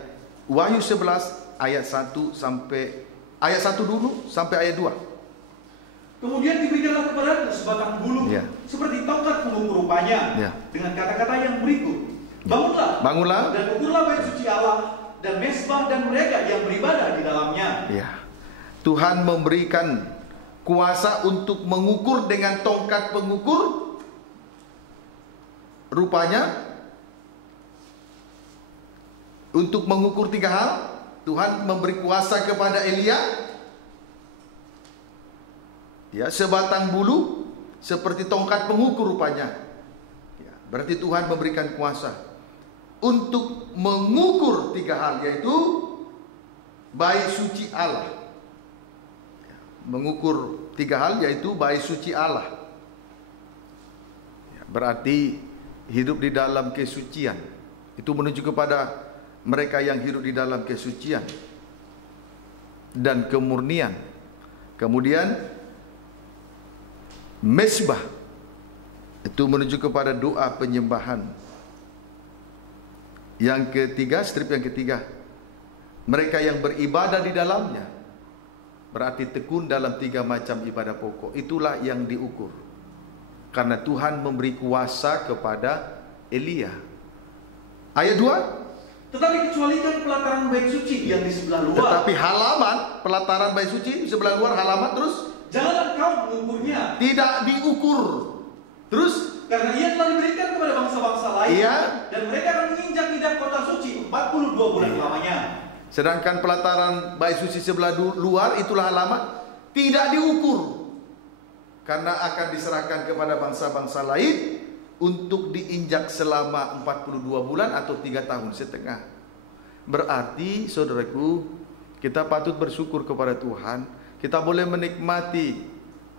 Wahyu 11 ayat 1 sampai ayat 1 dulu sampai ayat 2. Kemudian diberikanlah kepadaku sebatang bulu, Ya, seperti tongkat pengukur rupanya, ya, dengan kata-kata yang berikut. Bangunlah, bangunlah, dan ukurlah bait suci Allah dan mezbah dan mereka yang beribadah di dalamnya. ya. Tuhan memberikan kuasa untuk mengukur dengan tongkat pengukur rupanya. Untuk mengukur 3 hal. Tuhan memberi kuasa kepada Elia, ya, sebatang bulu seperti tongkat pengukur rupanya, ya, berarti Tuhan memberikan kuasa untuk mengukur 3 hal, yaitu bait suci Allah, ya, mengukur 3 hal yaitu bait suci Allah, ya, berarti hidup di dalam kesucian. Itu menuju kepada mereka yang hidup di dalam kesucian dan kemurnian. Kemudian mezbah itu menuju kepada doa penyembahan. Yang ketiga, strip yang ketiga, mereka yang beribadah di dalamnya, berarti tekun dalam 3 macam ibadah pokok. Itulah yang diukur, karena Tuhan memberi kuasa kepada Elia. Ayat 2, tetapi kecualikan pelataran bait suci yang di sebelah luar. Tetapi halaman pelataran bait suci di sebelah luar halaman, terus janganlah kau mengukurnya. Tidak diukur. Terus karena ia telah diberikan kepada bangsa-bangsa lain, iya, dan mereka akan menginjak-injak kota suci 42 bulan lamanya. Sedangkan pelataran bait suci sebelah luar itulah halaman, tidak diukur, karena akan diserahkan kepada bangsa-bangsa lain untuk diinjak selama 42 bulan atau 3 tahun setengah. Berarti saudaraku, kita patut bersyukur kepada Tuhan. Kita boleh menikmati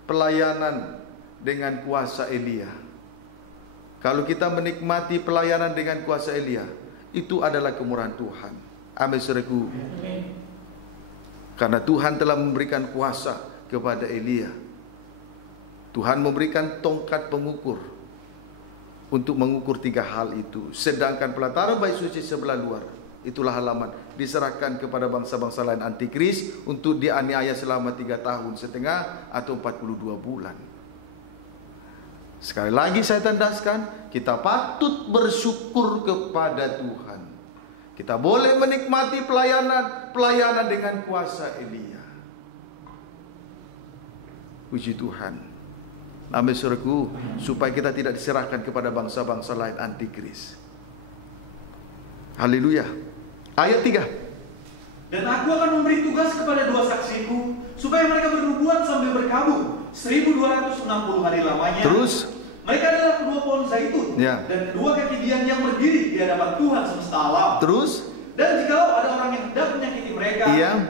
pelayanan dengan kuasa Elia. Kalau kita menikmati pelayanan dengan kuasa Elia, itu adalah kemurahan Tuhan. Amin, saudaraku. Karena Tuhan telah memberikan kuasa kepada Elia. Tuhan memberikan tongkat pengukur untuk mengukur 3 hal itu. Sedangkan pelataran bait suci sebelah luar, itulah halaman, diserahkan kepada bangsa-bangsa lain antikris untuk dianiaya selama 3 tahun setengah atau 42 bulan. Sekali lagi saya tandaskan, kita patut bersyukur kepada Tuhan. Kita boleh menikmati pelayanan dengan kuasa Elia. Puji Tuhan. Amin saudaraku, supaya kita tidak diserahkan kepada bangsa-bangsa lain antikris. Haleluya. Ayat 3. Dan aku akan memberi tugas kepada 2 saksiku, supaya mereka bernubuat sambil berkabung 1260 hari lamanya. Terus mereka adalah kedua pohon zaitun, ya, dan kedua kaki dian yang berdiri di hadapan Tuhan semesta alam. Terus dan jikalau ada orang yang hendak menyakiti mereka,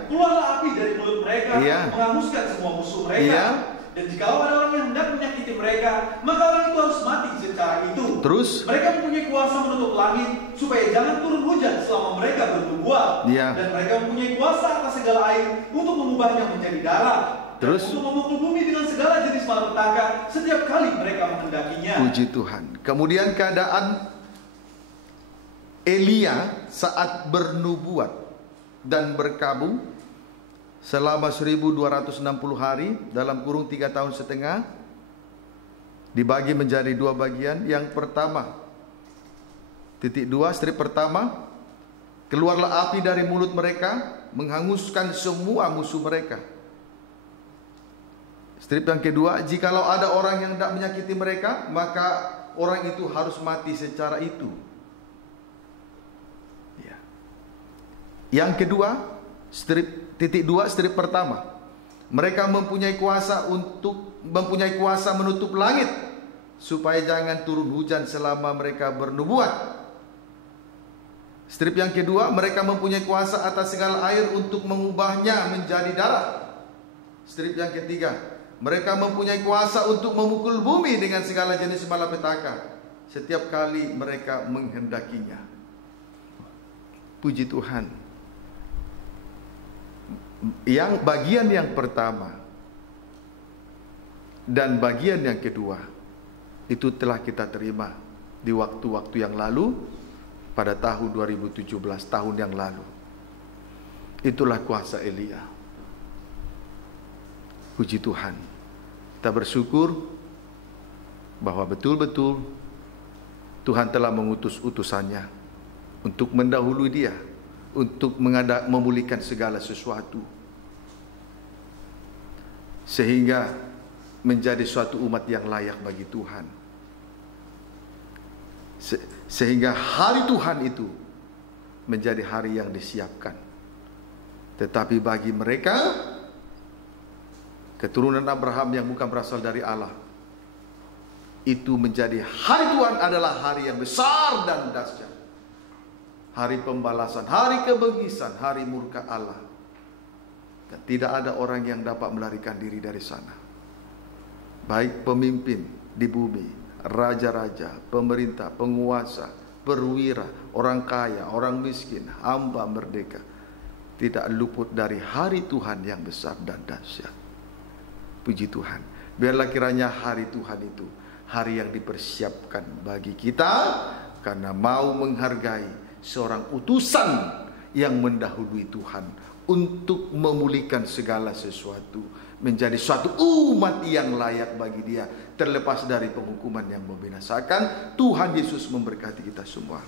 keluarlah api dari mulut mereka, menghanguskan semua musuh mereka. Dan jikalau ada orang yang hendak menyakiti mereka, maka orang itu harus mati secara itu. Terus mereka mempunyai kuasa menutup langit, supaya jangan turun hujan selama mereka bernubuat. Dan mereka mempunyai kuasa atas segala air untuk mengubahnya menjadi darah. Terus untuk memukul bumi dengan segala jenis malapetaka setiap kali mereka menghendakinya. Puji Tuhan. Kemudian keadaan Elia saat bernubuat dan berkabung selama 1260 hari dalam kurung 3 tahun setengah, dibagi menjadi 2 bagian. Yang pertama, titik 2, strip pertama, keluarlah api dari mulut mereka, menghanguskan semua musuh mereka. Strip yang kedua, jikalau ada orang yang hendak menyakiti mereka, maka orang itu harus mati secara itu. Ya. Yang kedua, strip titik 2, strip pertama, mereka mempunyai kuasa menutup langit supaya jangan turun hujan selama mereka bernubuat. Strip yang kedua, mereka mempunyai kuasa atas segala air untuk mengubahnya menjadi darah. Strip yang ketiga, mereka mempunyai kuasa untuk memukul bumi dengan segala jenis malapetaka setiap kali mereka menghendakinya. Puji Tuhan. Yang bagian yang pertama dan bagian yang kedua itu telah kita terima di waktu-waktu yang lalu, pada tahun 2017, tahun yang lalu. Itulah kuasa Elia. Puji Tuhan. Kita bersyukur bahwa betul-betul Tuhan telah mengutus utusannya untuk mendahului dia, untuk memulihkan segala sesuatu, sehingga menjadi suatu umat yang layak bagi Tuhan. Sehingga hari Tuhan itu menjadi hari yang disiapkan. Tetapi bagi mereka keturunan Abraham yang bukan berasal dari Allah, itu menjadi hari Tuhan adalah hari yang besar dan dahsyat. Hari pembalasan, hari kebencian, hari murka Allah. Dan tidak ada orang yang dapat melarikan diri dari sana. Baik pemimpin di bumi, raja-raja, pemerintah, penguasa, perwira, orang kaya, orang miskin, hamba merdeka, tidak luput dari hari Tuhan yang besar dan dahsyat. Puji Tuhan. Biarlah kiranya hari Tuhan itu hari yang dipersiapkan bagi kita, karena mau menghargai seorang utusan yang mendahului Tuhan untuk memulihkan segala sesuatu, menjadi suatu umat yang layak bagi dia, terlepas dari penghukuman yang membinasakan. Tuhan Yesus memberkati kita semua.